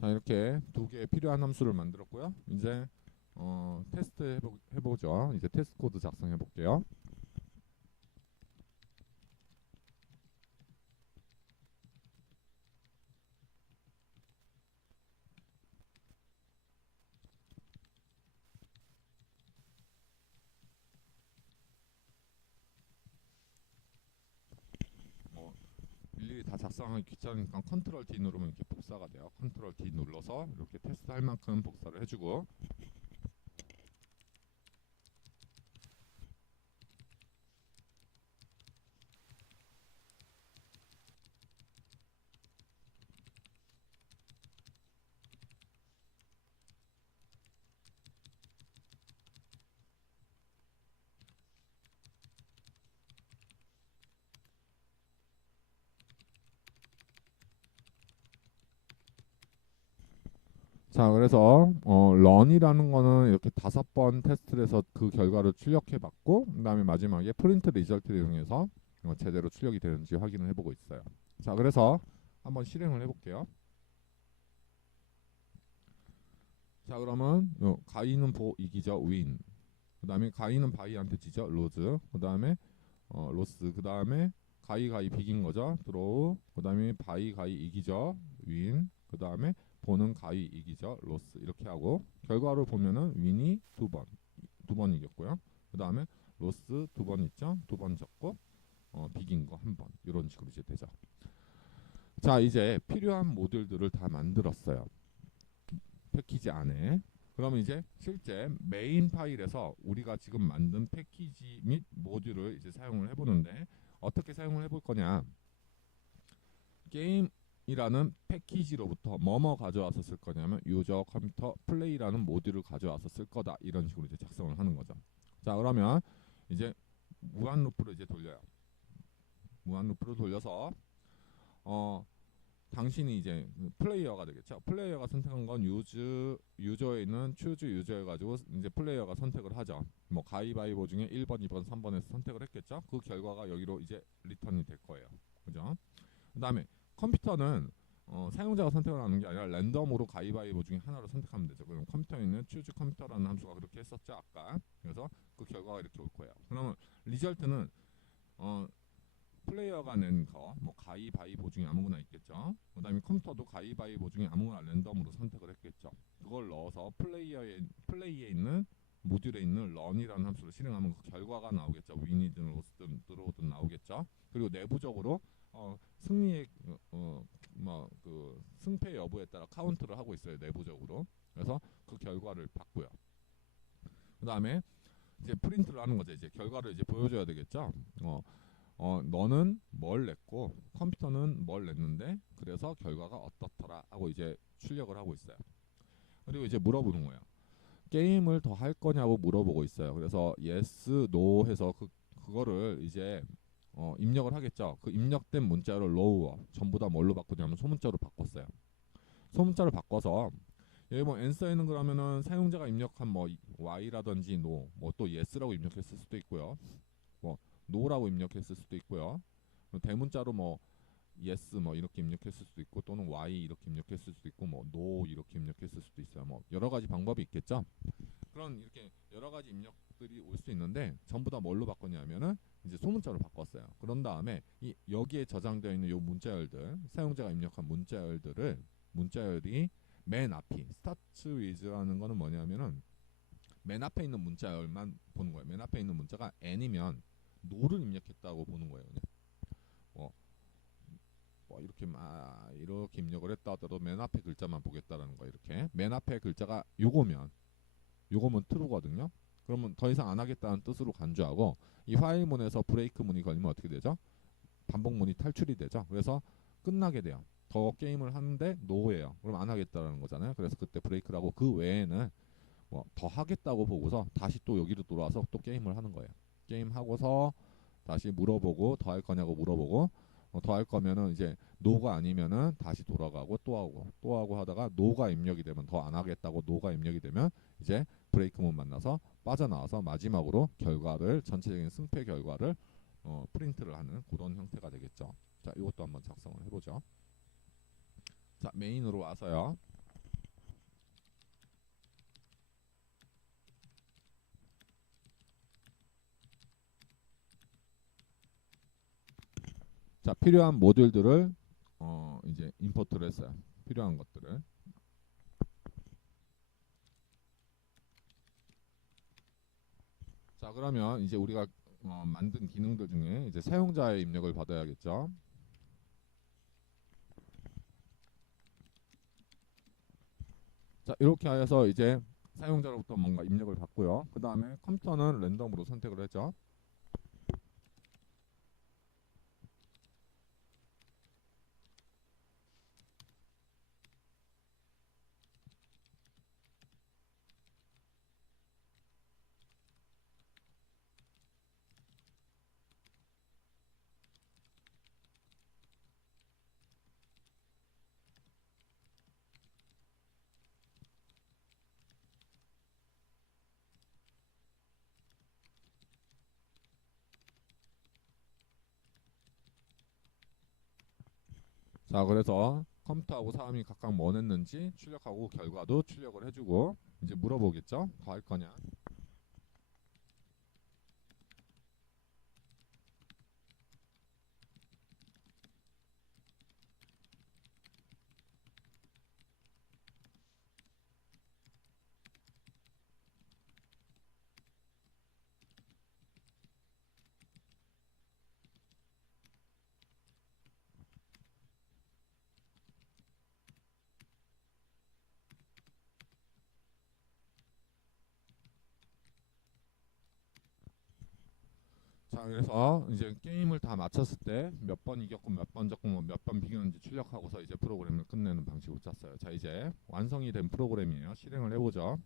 자, 이렇게 두 개 필요한 함수를 만들었고요. 이제 테스트 해보죠. 이제 테스트 코드 작성해 볼게요. 일일이 다 작성하기 귀찮으니까 컨트롤 D 누르면 이렇게 복사가 돼요. 컨트롤 D 눌러서 이렇게 테스트 할 만큼 복사를 해주고, 자, 그래서 런이라는 거는 이렇게 5번 테스트를 해서 그 결과를 출력해 봤고, 그 다음에 마지막에 프린트 리절트를 이용해서 제대로 출력이 되는지 확인을 해보고 있어요. 자, 그래서 한번 실행을 해볼게요. 자, 그러면 가이는 보 이기죠. 윈. 그 다음에 가이는 바이한테 지죠. 로즈. 그 다음에 로스. 그 다음에 가이 비긴 거죠. 드로우. 그 다음에 바이 이기죠. 윈. 그 다음에 보는 가이 이기죠. 로스. 이렇게 하고 결과로 보면은 윈이 두 번 이겼고요. 그 다음에 로스 2번 있죠. 2번 졌고 비긴 거 1번. 이런 식으로 이제 되죠. 자, 이제 필요한 모듈들을 다 만들었어요. 패키지 안에. 그러면 이제 실제 메인 파일에서 우리가 지금 만든 패키지 및 모듈을 이제 사용을 해보는데, 어떻게 사용을 해볼 거냐. 게임이라는 패키지로부터 뭐뭐 가져와서 쓸 거냐면 유저 컴퓨터 플레이라는 모듈을 가져와서 쓸 거다. 이런 식으로 이제 작성을 하는 거죠. 자, 그러면 이제 무한 루프로 이제 돌려요. 무한 루프로 돌려서 당신이 이제 플레이어가 되겠죠. 플레이어가 선택한 건 유저에 있는 choose 유저해 가지고 이제 플레이어가 선택을 하죠. 뭐 가위바위보 중에 1번, 2번, 3번에서 선택을 했겠죠. 그 결과가 여기로 이제 리턴이 될 거예요. 그죠? 그다음에 컴퓨터는 사용자가 선택을 하는 게 아니라 랜덤으로 가위바위보 중에 하나를 선택하면 되죠. 그럼 컴퓨터에 있는 choose 컴퓨터라는 함수가 그렇게 했었죠, 아까. 그래서 그 결과가 이렇게 올 거예요. 그러면 리절트는 플레이어가 낸 거, 뭐 가위바위보 중에 아무거나 있겠죠. 그 다음에 컴퓨터도 가위바위보 중에 아무거나 랜덤으로 선택을 했겠죠. 그걸 넣어서 플레이에 있는 모듈에 있는 런이라는 함수를 실행하면 그 결과가 나오겠죠. 윈이든 로스든 드로우든 나오겠죠. 그리고 내부적으로 승리의 그 승패 여부에 따라 카운트를 하고 있어요. 내부적으로. 그래서 그 결과를 받고요. 그 다음에 이제 프린트를 하는 거죠. 이제 결과를 이제 보여줘야 되겠죠. 너는 뭘 냈고 컴퓨터는 뭘 냈는데 그래서 결과가 어떻더라 하고 이제 출력을 하고 있어요. 그리고 이제 물어보는 거예요. 게임을 더 할 거냐고 물어보고 있어요. 그래서 yes, no 해서 그거를 이제 입력을 하겠죠. 그 입력된 문자를 lower 전부 다 뭘로 바꾸냐면 소문자로 바꿨어요. 소문자로 바꿔서 여기 뭐 answer는 그러면은 사용자가 입력한 뭐 y라든지 no, 뭐 또 yes라고 입력했을 수도 있고요. 뭐 no라고 입력했을 수도 있고요. 대문자로 뭐 yes 뭐 이렇게 입력했을 수도 있고 또는 y 이렇게 입력했을 수도 있고 뭐 no 이렇게 입력했을 수도 있어요. 뭐 여러 가지 방법이 있겠죠. 그런 이렇게 여러 가지 입력들이 올 수 있는데 전부 다 뭘로 바꿨냐면은 이제 소문자로 바꿨어요. 그런 다음에 이 여기에 저장되어 있는 요 문자열들 사용자가 입력한 문자열이 맨 앞이 start with라는 거는 뭐냐면은 맨 앞에 있는 문자열만 보는 거예요. 맨 앞에 있는 문자가 n이면 no를 입력했다고 보는 거예요. 그냥. 이렇게 막 이렇게 입력을 했다 하더라도 맨 앞에 글자만 보겠다라는 거예요. 이렇게 맨 앞에 글자가 요거면 true거든요. 그러면 더 이상 안 하겠다는 뜻으로 간주하고 이 화일문에서 브레이크 문이 걸리면 어떻게 되죠? 반복문이 탈출이 되죠. 그래서 끝나게 돼요. 더 게임을 하는데 no예요. 그럼 안 하겠다라는 거잖아요. 그래서 그때 브레이크라고 그 외에는 뭐 더 하겠다고 보고서 다시 또 여기로 돌아와서 또 게임을 하는 거예요. 게임 하고서 다시 물어보고 더 할 거냐고 물어보고 더 할 거면은 이제 노가 아니면은 다시 돌아가고 또 하고 하다가 노가 입력이 되면 더 안 하겠다고 노가 입력이 되면 이제 브레이크문 만나서 빠져나와서 마지막으로 결과를 전체적인 승패 결과를 프린트를 하는 그런 형태가 되겠죠. 자, 이것도 한번 작성을 해보죠. 자, 메인으로 와서요. 자, 필요한 모듈들을 이제 임포트를 했어요. 필요한 것들을. 자, 그러면 이제 우리가 만든 기능들 중에 이제 사용자의 입력을 받아야겠죠. 자, 이렇게 하여서 이제 사용자로부터 뭔가 입력을 받고요. 그 다음에 컴퓨터는 랜덤으로 선택을 했죠. 자, 그래서 컴퓨터하고 사람이 각각 뭐 냈는지 출력하고 결과도 출력을 해주고 이제 물어보겠죠. 더 할 거냐. 자, 그래서 이제 게임을 다 마쳤을 때 몇 번 이겼고 몇 번 졌고 몇 번 비겼는지 출력하고서 이제 프로그램을 끝내는 방식으로 짰어요. 자, 이제 완성이 된 프로그램이에요. 실행을 해보죠.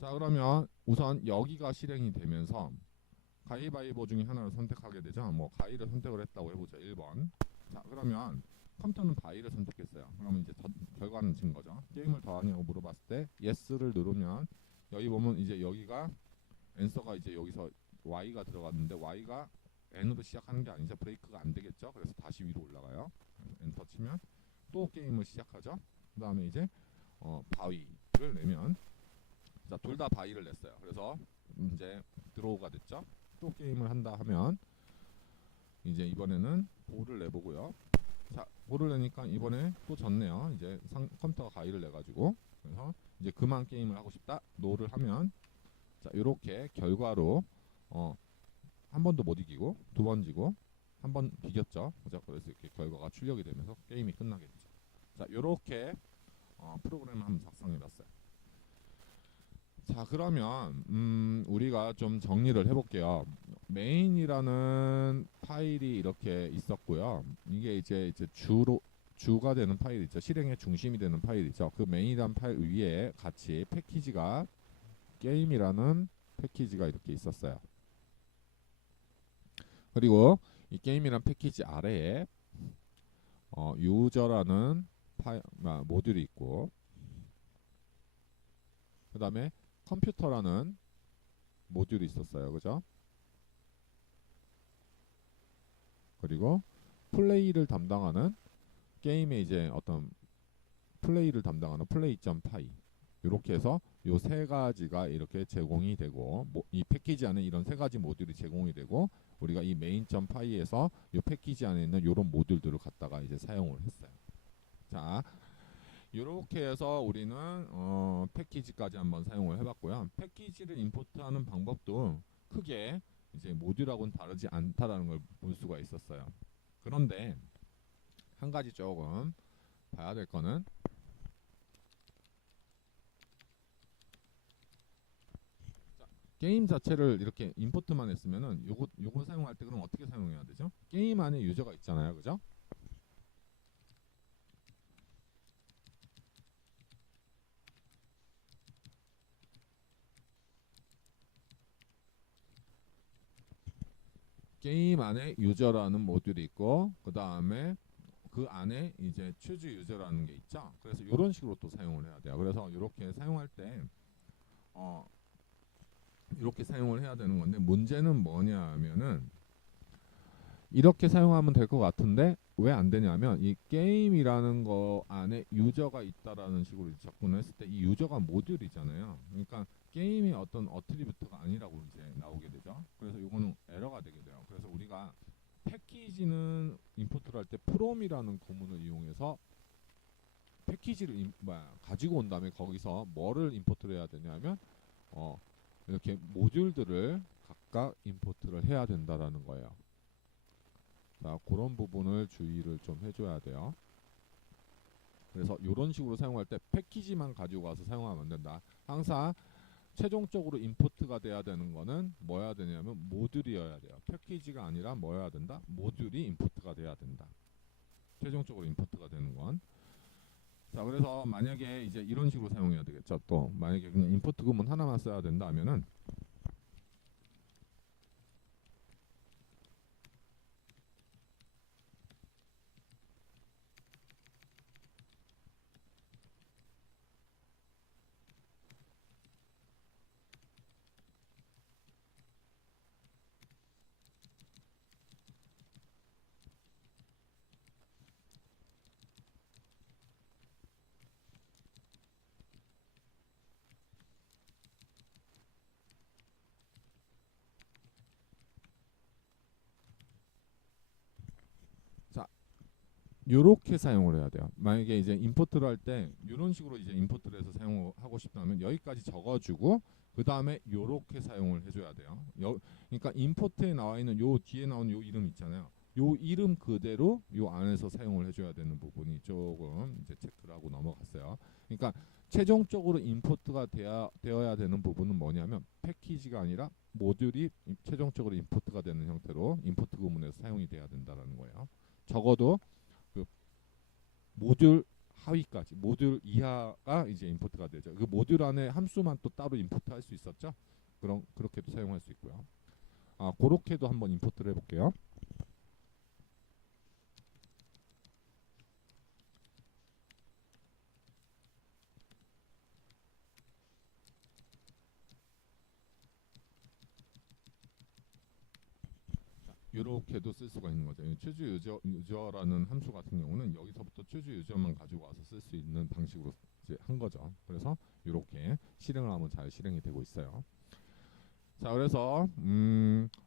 자, 그러면 우선 여기가 실행이 되면서 가위바위보 중에 하나를 선택하게 되죠. 뭐 가위를 선택을 했다고 해보죠. 1번. 자, 그러면 컴퓨터는 바위를 선택했어요. 그러면 이제 결과는 진 거죠. 게임을 더 하냐고 물어봤을 때 yes를 누르면 여기 보면 이제 여기가 앤서가 이제 여기서 y가 들어갔는데 y가 n으로 시작하는 게 아니죠. 브레이크가 안 되겠죠. 그래서 다시 위로 올라가요. 엔터 치면 또 게임을 시작하죠. 그 다음에 이제 바위를 내면 자, 둘 다 바위를 냈어요. 그래서 이제 드로우가 됐죠. 또 게임을 한다 하면 이제 이번에는 볼을 내보고요. 자, 볼을 내니까 이번에 또 졌네요. 이제 컴퓨터가 가위를 내가지고 그래서 이제 그만 게임을 하고 싶다. 노를 하면 자, 이렇게 결과로 한 번도 못 이기고 두 번 지고 한 번 비겼죠. 그죠? 그래서 이렇게 결과가 출력이 되면서 게임이 끝나겠죠. 자, 이렇게 프로그램을 한번 작성해봤어요. 자, 그러면 우리가 좀 정리를 해볼게요. 메인이라는 파일이 이렇게 있었고요. 이게 이제 주가 되는 파일 있죠. 실행의 중심이 되는 파일이죠. 그 메인이라는 파일 위에 같이 패키지가 게임이라는 패키지가 이렇게 있었어요. 그리고 이 게임이라는 패키지 아래에 유저라는 모듈이 있고, 그 다음에 컴퓨터라는 모듈이 있었어요. 그죠? 그리고 플레이를 담당하는 게임의 이제 어떤 플레이를 담당하는 플레이.파이, 이렇게 해서 요 세 가지가 이렇게 제공이 되고, 이 패키지 안에 이런 세 가지 모듈이 제공이 되고, 우리가 이 메인.파이에서 요 패키지 안에 있는 요런 모듈들을 갖다가 이제 사용을 했어요. 자, 이렇게 해서 우리는 패키지까지 한번 사용을 해봤고요. 패키지를 임포트하는 방법도 크게 이제 모듈하고는 다르지 않다라는 걸 볼 수가 있었어요. 그런데 한 가지 조금 봐야 될 거는, 게임 자체를 이렇게 임포트만 했으면은 요거 사용할 때 그럼 어떻게 사용해야 되죠? 게임 안에 유저가 있잖아요. 그죠? 게임 안에 유저라는 모듈이 있고, 그 다음에 그 안에 이제 choose 유저라는 게 있죠. 그래서 이런 식으로 또 사용을 해야 돼요. 그래서 이렇게 사용할 때 이렇게 사용을 해야 되는 건데, 문제는 뭐냐면은 이렇게 사용하면 될 것 같은데 왜 안 되냐면, 이 게임이라는 거 안에 유저가 있다라는 식으로 접근을 했을 때 이 유저가 모듈이잖아요. 그러니까 게임의 어떤 어트리뷰트가 아니라고 이제 나오게 되죠. 그래서 이거는 에러가 되게 돼요. 그래서 우리가 패키지는 임포트를 할 때 from이라는 구문을 이용해서 패키지를 가지고 온 다음에 거기서 뭐를 임포트를 해야 되냐면 이렇게 모듈들을 각각 임포트를 해야 된다라는 거예요. 자, 그런 부분을 주의를 좀 해줘야 돼요. 그래서 이런 식으로 사용할 때 패키지만 가지고 가서 사용하면 안 된다. 항상 최종적으로 임포트가 돼야 되는 거는 뭐여야 되냐면 모듈이어야 돼요. 패키지가 아니라 뭐여야 된다? 모듈이 임포트가 돼야 된다. 최종적으로 임포트가 되는 건. 자, 그래서 만약에 이제 이런 식으로 사용해야 되겠죠. 또 만약에 그냥 임포트 구문 하나만 써야 된다 하면은, 자, 요렇게 사용을 해야 돼요. 만약에 이제 임포트를 할 때 이런 식으로 이제 임포트를 해서 사용하고 싶다면 여기까지 적어주고, 그 다음에 요렇게 사용을 해줘야 돼요. 그러니까 임포트에 나와 있는 요 뒤에 나오는 요 이름 있잖아요. 요 이름 그대로 요 안에서 사용을 해줘야 되는 부분이 조금 이제 체크를 하고 넘어갔어요. 그러니까 최종적으로 임포트가 되어야 되는 부분은 뭐냐면 패키지가 아니라 모듈이 최종적으로 임포트가 되는 형태로 임포트 구문에서 사용이 돼야 된다는 거예요. 적어도 그 모듈 하위까지, 모듈 이하가 이제 임포트가 되죠. 그 모듈 안에 함수만 또 따로 임포트할 수 있었죠. 그렇게도 사용할 수 있고요. 그렇게도 한번 임포트를 해볼게요. 이렇게도 쓸 수가 있는 거죠. choose 유저라는 함수 같은 경우는 여기서부터 choose 유저만 가지고 와서 쓸 수 있는 방식으로 이제 한 거죠. 그래서 이렇게 실행을 하면 잘 실행이 되고 있어요. 자, 그래서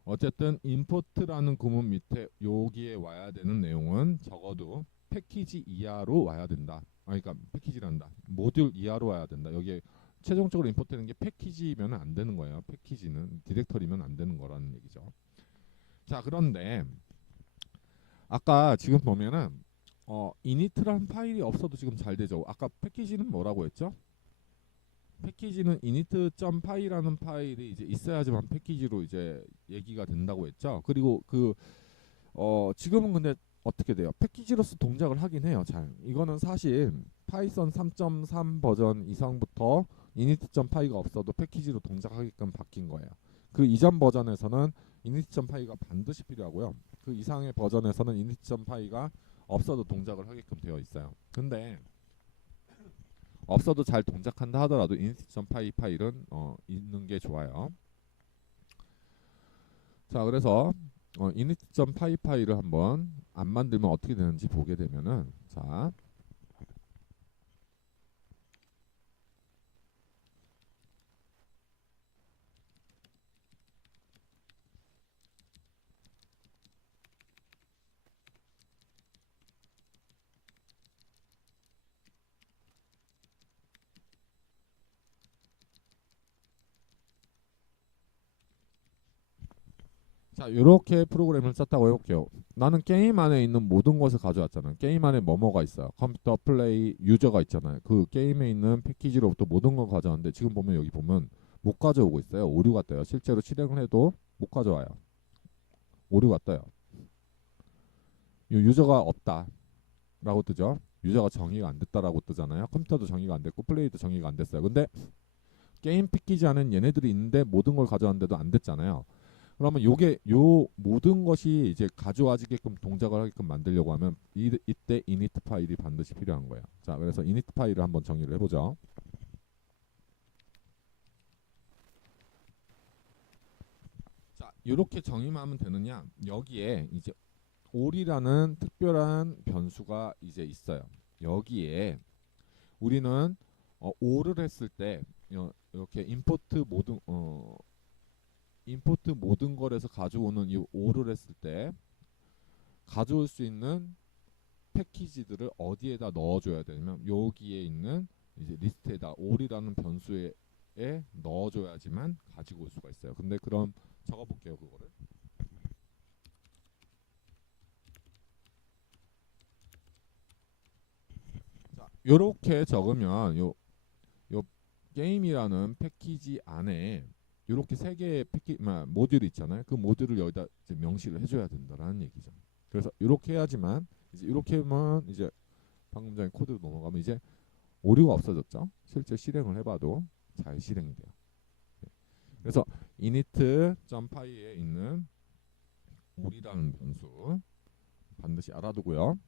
어쨌든 임포트라는 구문 밑에 여기에 와야 되는 내용은 적어도 패키지 이하로 와야 된다. 그러니까 패키지란다. 모듈 이하로 와야 된다. 여기에 최종적으로 임포트되는 게 패키지면 안 되는 거예요. 패키지는 디렉터리면 안 되는 거라는 얘기죠. 자, 그런데 아까 지금 보면은 init라는 파일이 없어도 지금 잘 되죠. 아까 패키지는 뭐라고 했죠? 패키지는 init.py라는 파일이 이제 있어야지만 패키지로 이제 얘기가 된다고 했죠. 그리고 지금은 근데 어떻게 돼요? 패키지로서 동작을 하긴 해요. 잘. 이거는 사실 파이썬 3.3 버전 이상부터 init.py가 없어도 패키지로 동작하게끔 바뀐 거예요. 그 이전 버전에서는 init.py가 반드시 필요하고요. 그 이상의 버전에서는 init.py가 없어도 동작을 하게끔 되어 있어요. 근데 없어도 잘 동작한다 하더라도 init.py 파일은 있는 게 좋아요. 자, 그래서 init.py 파일을 한번 안 만들면 어떻게 되는지 보게 되면은 자, 이렇게 프로그램을 썼다고 해볼게요. 나는 게임 안에 있는 모든 것을 가져왔잖아요. 게임 안에 뭐뭐가 있어요. 컴퓨터, 플레이, 유저가 있잖아요. 그 게임에 있는 패키지로부터 모든 걸 가져왔는데 지금 보면 여기 보면 못 가져오고 있어요. 오류가 떠요. 실제로 실행을 해도 못 가져와요. 오류가 떠요. 유저가 없다라고 뜨죠. 유저가 정의가 안 됐다라고 뜨잖아요. 컴퓨터도 정의가 안 됐고 플레이도 정의가 안 됐어요. 근데 게임 패키지 안엔 얘네들이 있는데 모든 걸 가져왔는데도 안 됐잖아요. 그러면 요 모든 것이 이제 가져와지게끔 동작을 하게끔 만들려고 하면 이때 init 파일이 반드시 필요한 거예요. 자, 그래서 init 파일을 한번 정의를 해보죠. 자, 이렇게 정의만 하면 되느냐? 여기에 이제 all이라는 특별한 변수가 이제 있어요. 여기에 우리는 all을 했을 때 이렇게 임포트 모든 걸에서 가져오는 이 all을 했을 때 가져올 수 있는 패키지들을 어디에다 넣어줘야 되냐면 여기에 있는 이제 리스트에다 all이라는 변수에 넣어줘야지만 가지고 올 수가 있어요. 근데 그럼 적어볼게요. 그거를. 자, 요렇게 적으면 요 게임이라는 패키지 안에 이렇게 세 개의 모듈이 있잖아요. 그 모듈을 여기다 이제 명시를 해줘야 된다라는 얘기죠. 그래서 이렇게 해야지만 이제 이렇게 하면 이제 방금 전에 코드로 넘어가면 이제 오류가 없어졌죠. 실제 실행을 해봐도 잘 실행이 돼요. 그래서 init.py에 있는 all이라는 변수 반드시 알아두고요.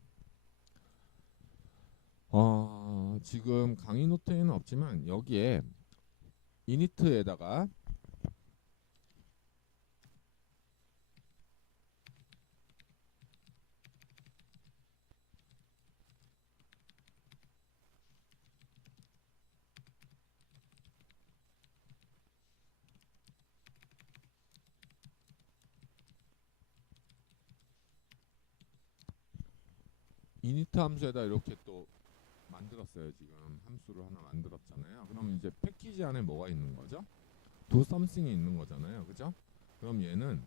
지금 강의 노트에는 없지만 여기에 init에다가 init 함수에다 이렇게 또 만들었어요. 지금 함수를 하나 만들었잖아요. 그럼 이제 패키지 안에 뭐가 있는 거죠? do something이 있는 거잖아요. 그죠? 그럼 얘는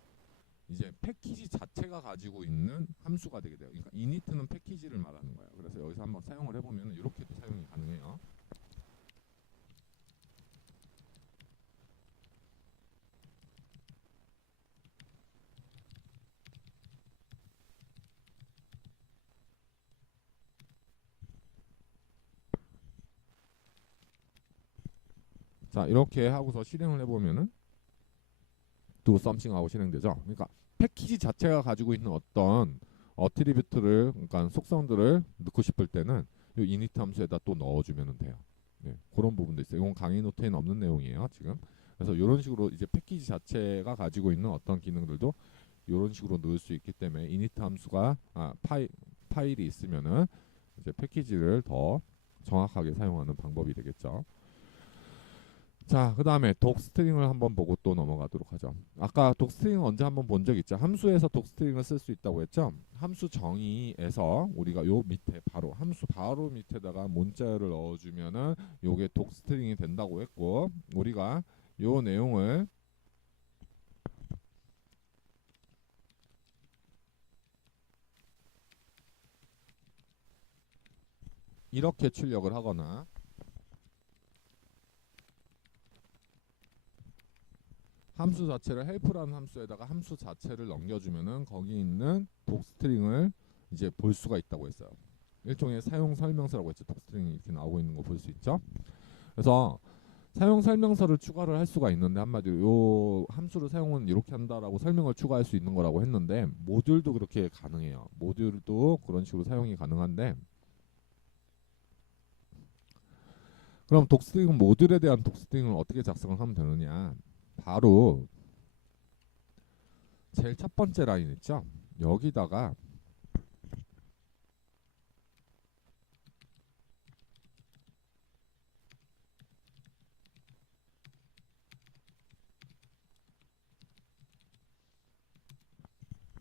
이제 패키지 자체가 가지고 있는 함수가 되게 돼요. 그러니까 init는 패키지를 말하는 거예요. 그래서 여기서 한번 사용을 해보면 이렇게도 사용이 가능해요. 자, 이렇게 하고서 실행을 해보면은 do something 하고 실행되죠. 그러니까 패키지 자체가 가지고 있는 어떤 어트리뷰트를, 그러니까 속성들을 넣고 싶을 때는 이 init 함수에다 또 넣어주면 돼요. 네, 그런 부분도 있어요. 이건 강의 노트에는 없는 내용이에요, 지금. 그래서 이런 식으로 이제 패키지 자체가 가지고 있는 어떤 기능들도 이런 식으로 넣을 수 있기 때문에 init 함수가 파일이 있으면은 이제 패키지를 더 정확하게 사용하는 방법이 되겠죠. 자, 그 다음에 독스트링을 한번 보고 또 넘어가도록 하죠. 아까 독스트링 언제 한번 본 적 있죠? 함수에서 독스트링을 쓸 수 있다고 했죠? 함수 정의에서 우리가 요 밑에 바로 함수 바로 밑에다가 문자열을 넣어주면은 요게 독스트링이 된다고 했고, 우리가 요 내용을 이렇게 출력을 하거나 함수 자체를 help라는 함수에다가 함수 자체를 넘겨주면은 거기 있는 독스트링을 이제 볼 수가 있다고 했어요. 일종의 사용 설명서라고 했죠. 독스트링이 이렇게 나오고 있는 거 볼 수 있죠. 그래서 사용 설명서를 추가를 할 수가 있는데, 한마디로 요 함수를 사용은 이렇게 한다라고 설명을 추가할 수 있는 거라고 했는데, 모듈도 그렇게 가능해요. 모듈도 그런 식으로 사용이 가능한데, 그럼 독스트링 모듈에 대한 독스트링을 어떻게 작성을 하면 되느냐? 바로 제일 첫 번째 라인 있죠? 여기다가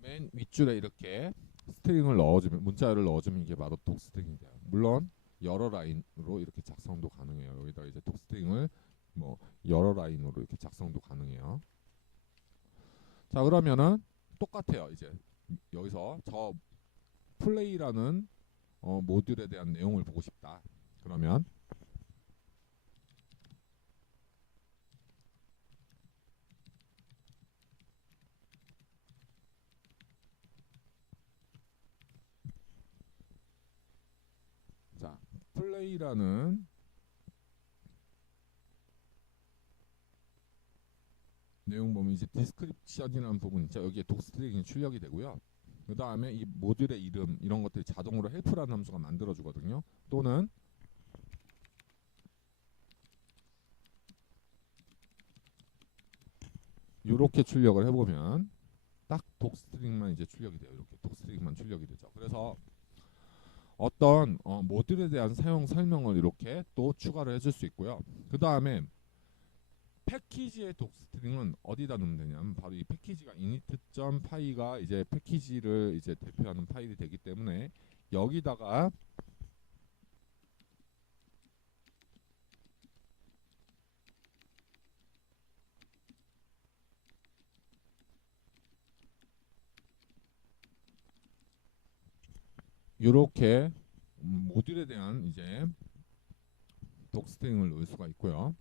맨 윗줄에 이렇게 스트링을 넣어주면, 문자열을 넣어주면 이게 바로 독스트링이 돼요. 물론 여러 라인으로 이렇게 작성도 가능해요. 여기다 이제 독스트링을 뭐 여러 라인으로 이렇게 작성도 가능해요. 자, 그러면은 똑같아요. 이제 여기서 저 플레이라는 모듈에 대한 내용을 보고 싶다. 그러면 자, 플레이라는 내용 보면 이제 디스크립션이라는 부분 있죠. 여기에 독스트링이 출력이 되고요. 그 다음에 이 모듈의 이름 이런 것들이 자동으로 help라는 함수가 만들어주거든요. 또는 이렇게 출력을 해보면 딱 독스트링만 이제 출력이 돼요. 이렇게 독스트링만 출력이 되죠. 그래서 어떤 모듈에 대한 사용 설명을 이렇게 또 추가를 해줄 수 있고요. 그 다음에 패키지의 독스트링은 어디다 넣으면 되냐면 바로 이 패키지가 init.py가 이제 패키지를 이제 대표하는 파일이 되기 때문에 여기다가 이렇게 모듈에 대한 이제 독스트링을 넣을 수가 있고요.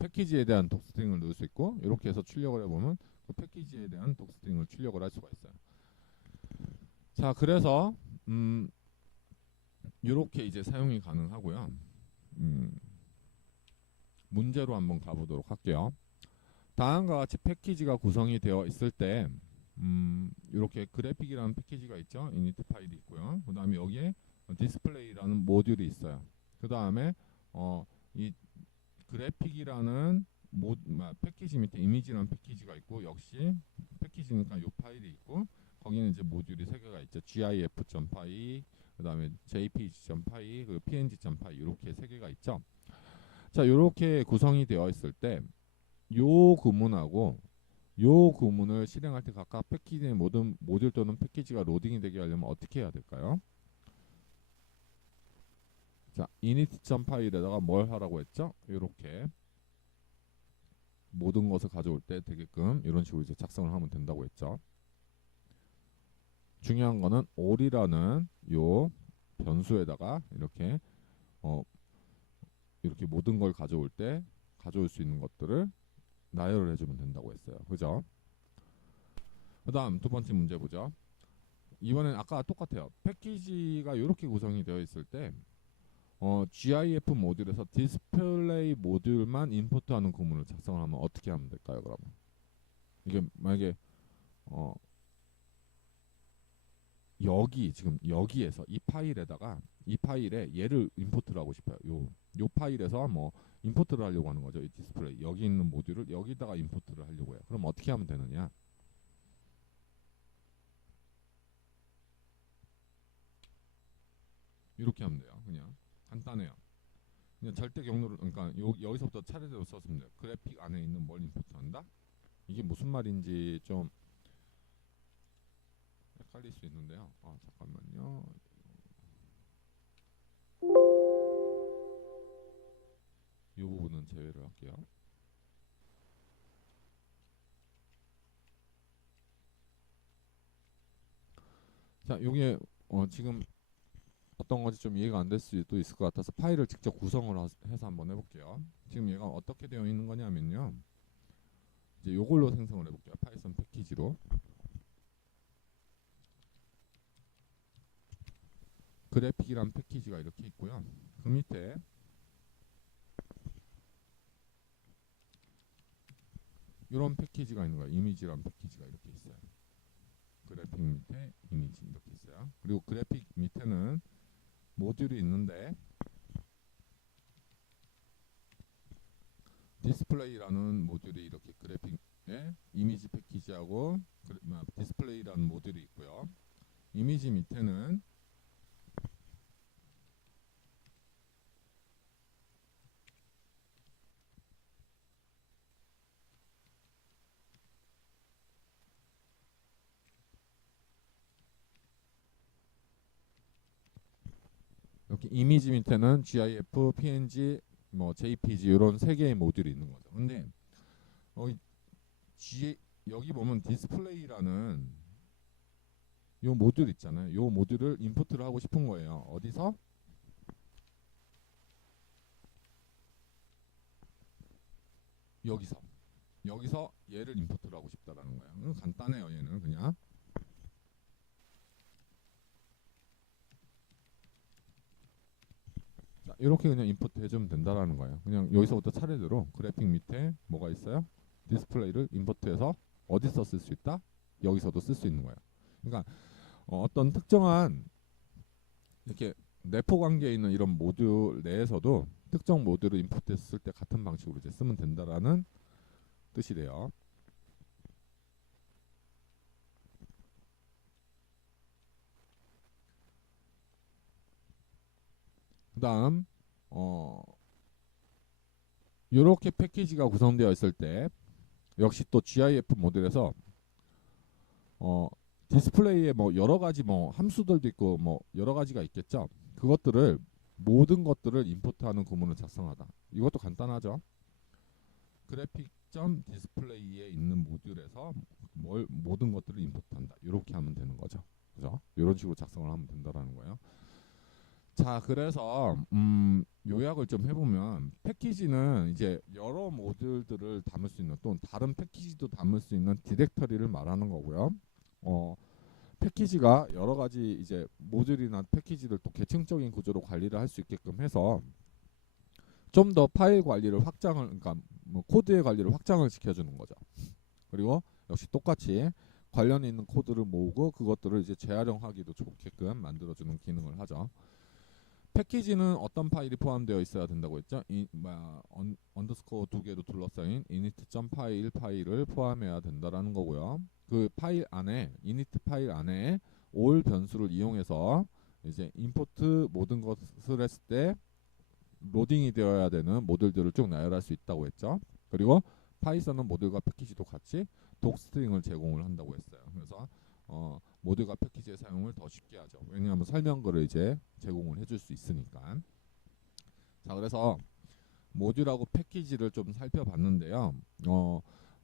패키지에 대한 독스트링을 넣을 수 있고, 이렇게 해서 출력을 해보면 그 패키지에 대한 독스트링을 출력을 할 수가 있어요. 자, 그래서 이렇게 이제 사용이 가능하고요. 문제로 한번 가보도록 할게요. 다음과 같이 패키지가 구성이 되어 있을 때 이렇게 그래픽이라는 패키지가 있죠. init 파일이 있고요. 그 다음에 여기에 디스플레이라는 모듈이 있어요. 그 다음에 이 그래픽이라는 패키지 밑에 이미지라는 패키지가 있고, 역시 패키지니까 이 파일이 있고, 거기는 이제 모듈이 세 개가 있죠. gif.py, 그 다음에 jpg.py, 그리고 png.py 이렇게 세 개가 있죠. 자, 이렇게 구성이 되어 있을 때 요 구문하고 요 구문을 실행할 때 각각 패키지의 모든 모듈 또는 패키지가 로딩이 되게 하려면 어떻게 해야 될까요? 자, init.py에다가 뭘 하라고 했죠? 이렇게 모든 것을 가져올 때 되게끔 이런 식으로 이제 작성을 하면 된다고 했죠. 중요한 거는 all이라는 요 변수에다가 이렇게 이렇게 모든 걸 가져올 때 가져올 수 있는 것들을 나열을 해주면 된다고 했어요. 그죠? 그 다음 두 번째 문제 보죠. 이번엔 아까 똑같아요. 패키지가 이렇게 구성이 되어 있을 때 GIF 모듈에서 디스플레이 모듈만 임포트하는 구문을 작성을 하면 어떻게 하면 될까요? 그러면 이게 만약에 여기 지금 여기에서 이 파일에다가 이 파일에 얘를 임포트를 하고 싶어요. 요 파일에서 뭐 임포트를 하려고 하는 거죠. 이 디스플레이 여기 있는 모듈을 여기다가 임포트를 하려고 해요. 그럼 어떻게 하면 되느냐? 이렇게 하면 돼요. 그냥 간단해요. 그냥 절대 경로를, 그러니까 여기서부터 차례대로 썼으면 돼요. 그래픽 안에 있는 뭘 임포트한다? 이게 무슨 말인지 좀 헷갈릴 수 있는데요. 잠깐만요. 이 부분은 제외를 할게요. 자, 여기에 지금 어떤 건지 좀 이해가 안 될 수도 있을 것 같아서 파일을 직접 구성을 해서 한번 해볼게요. 지금 얘가 어떻게 되어 있는 거냐면요. 이제 요걸로 생성을 해볼게요. 파이썬 패키지로. 그래픽이란 패키지가 이렇게 있고요. 그 밑에 이런 패키지가 있는 거예요. 이미지란 패키지가 이렇게 있어요. 그래픽 밑에 이미지 이렇게 있어요. 그리고 그래픽 밑에는 모듈이 있는데 디스플레이라는 모듈이 이렇게 그래픽에 이미지 패키지하고 디스플레이라는 모듈이 있고요. 이미지 밑에는 이렇게 이미지 밑에는 GIF, PNG, 뭐 JPG 이런 세 개의 모듈이 있는 거죠. 근데 여기 보면 디스플레이라는 요 모듈 있잖아요. 요 모듈을 임포트를 하고 싶은 거예요. 어디서? 여기서 얘를 임포트를 하고 싶다라는 거예요. 간단해요. 얘는 그냥 자, 이렇게 그냥 임포트 해주면 된다라는 거예요. 그냥 여기서부터 차례대로 그래픽 밑에 뭐가 있어요? 디스플레이를 임포트해서 어디서 쓸 수 있다? 여기서도 쓸 수 있는 거예요. 그러니까 어떤 특정한 이렇게 내포 관계에 있는 이런 모듈 내에서도 특정 모듈을 임포트했을 때 같은 방식으로 이제 쓰면 된다라는 뜻이 돼요. 그다음 이렇게 패키지가 구성되어 있을 때 역시 또 GIF 모듈에서 어, 디스플레이에 뭐 여러 가지 뭐 함수들도 있고 뭐 여러 가지가 있겠죠. 그것들을 모든 것들을 임포트하는 구문을 작성하다. 이것도 간단하죠. 그래픽.점 디스플레이에 있는 모듈에서 모든 것들을 임포트한다. 이렇게 하면 되는 거죠. 그죠? 이런 식으로 작성을 하면 된다라는 거예요. 자, 그래서 요약을 좀 해보면 패키지는 이제 여러 모듈들을 담을 수 있는 또는 다른 패키지도 담을 수 있는 디렉터리를 말하는 거고요. 어, 패키지가 여러 가지 이제 모듈이나 패키지를 또 계층적인 구조로 관리를 할 수 있게끔 해서 좀 더 파일 관리를 확장을 그러니까 뭐 코드의 관리를 확장을 시켜주는 거죠. 그리고 역시 똑같이 관련이 있는 코드를 모으고 그것들을 이제 재활용하기도 좋게끔 만들어주는 기능을 하죠. 패키지는 어떤 파일이 포함되어 있어야 된다고 했죠? 언더스코어 두 개로 둘러싸인 init.py 파일을 포함해야 된다라는 거고요. 그 파일 안에 init 파일 안에 all 변수를 이용해서 이제 임포트 모든 것을 했을 때 로딩이 되어야 되는 모듈들을 쭉 나열할 수 있다고 했죠. 그리고 파이썬은 모듈과 패키지도 같이 독스트링을 제공을 한다고 했어요. 그래서 모듈과 패키지의 사용을 더 쉽게 하죠. 왜냐하면 설명글을 이제 제공을 해줄 수 있으니까. 자, 그래서 모듈하고 패키지를 좀 살펴봤는데요.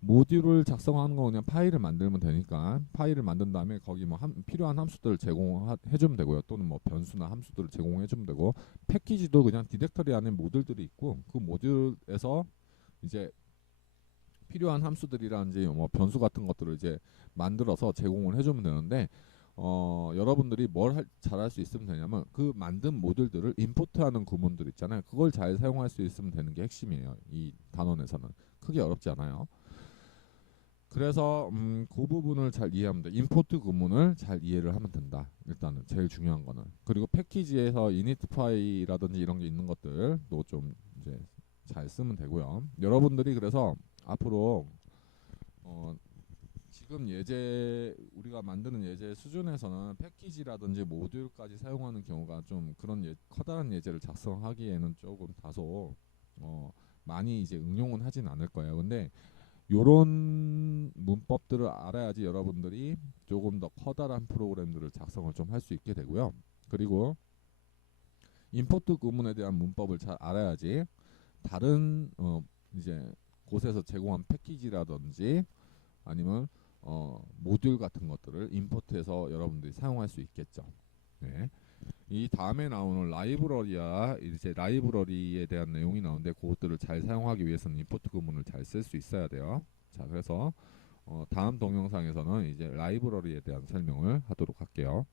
모듈을 작성하는 거 그냥 파일을 만들면 되니까 파일을 만든 다음에 거기 뭐 필요한 함수들을 제공해주면 되고요. 또는 뭐 변수나 함수들을 제공해주면 되고 패키지도 그냥 디렉터리 안에 모듈들이 있고 그 모듈에서 이제 필요한 함수들이라든지 뭐 변수 같은 것들을 이제 만들어서 제공을 해주면 되는데 여러분들이 뭘 잘할 수 있으면 되냐면 그 만든 모듈들을 임포트하는 구문들 있잖아요. 그걸 잘 사용할 수 있으면 되는 게 핵심이에요. 이 단원에서는 크게 어렵지 않아요. 그래서 그 부분을 잘 이해하면 돼. 임포트 구문을 잘 이해를 하면 된다. 일단은 제일 중요한 거는. 그리고 패키지에서 init 파일이라든지 이런 게 있는 것들도 좀 이제 잘 쓰면 되고요. 여러분들이 그래서 앞으로 지금 예제 우리가 만드는 예제 수준에서는 패키지라든지 모듈까지 사용하는 경우가 좀 그런 커다란 예제를 작성하기에는 조금 다소 많이 이제 응용은 하진 않을 거예요. 근데 요런 문법들을 알아야지 여러분들이 조금 더 커다란 프로그램들을 작성을 좀 할 수 있게 되고요. 그리고 임포트 구문에 대한 문법을 잘 알아야지 다른 이제 곳에서 제공한 패키지라든지 아니면 모듈 같은 것들을 임포트해서 여러분들이 사용할 수 있겠죠. 네. 이 다음에 나오는 라이브러리야 이제 라이브러리에 대한 내용이 나오는데 그것들을 잘 사용하기 위해서는 임포트 구문을 잘 쓸 수 있어야 돼요. 자, 그래서 다음 동영상에서는 이제 라이브러리에 대한 설명을 하도록 할게요.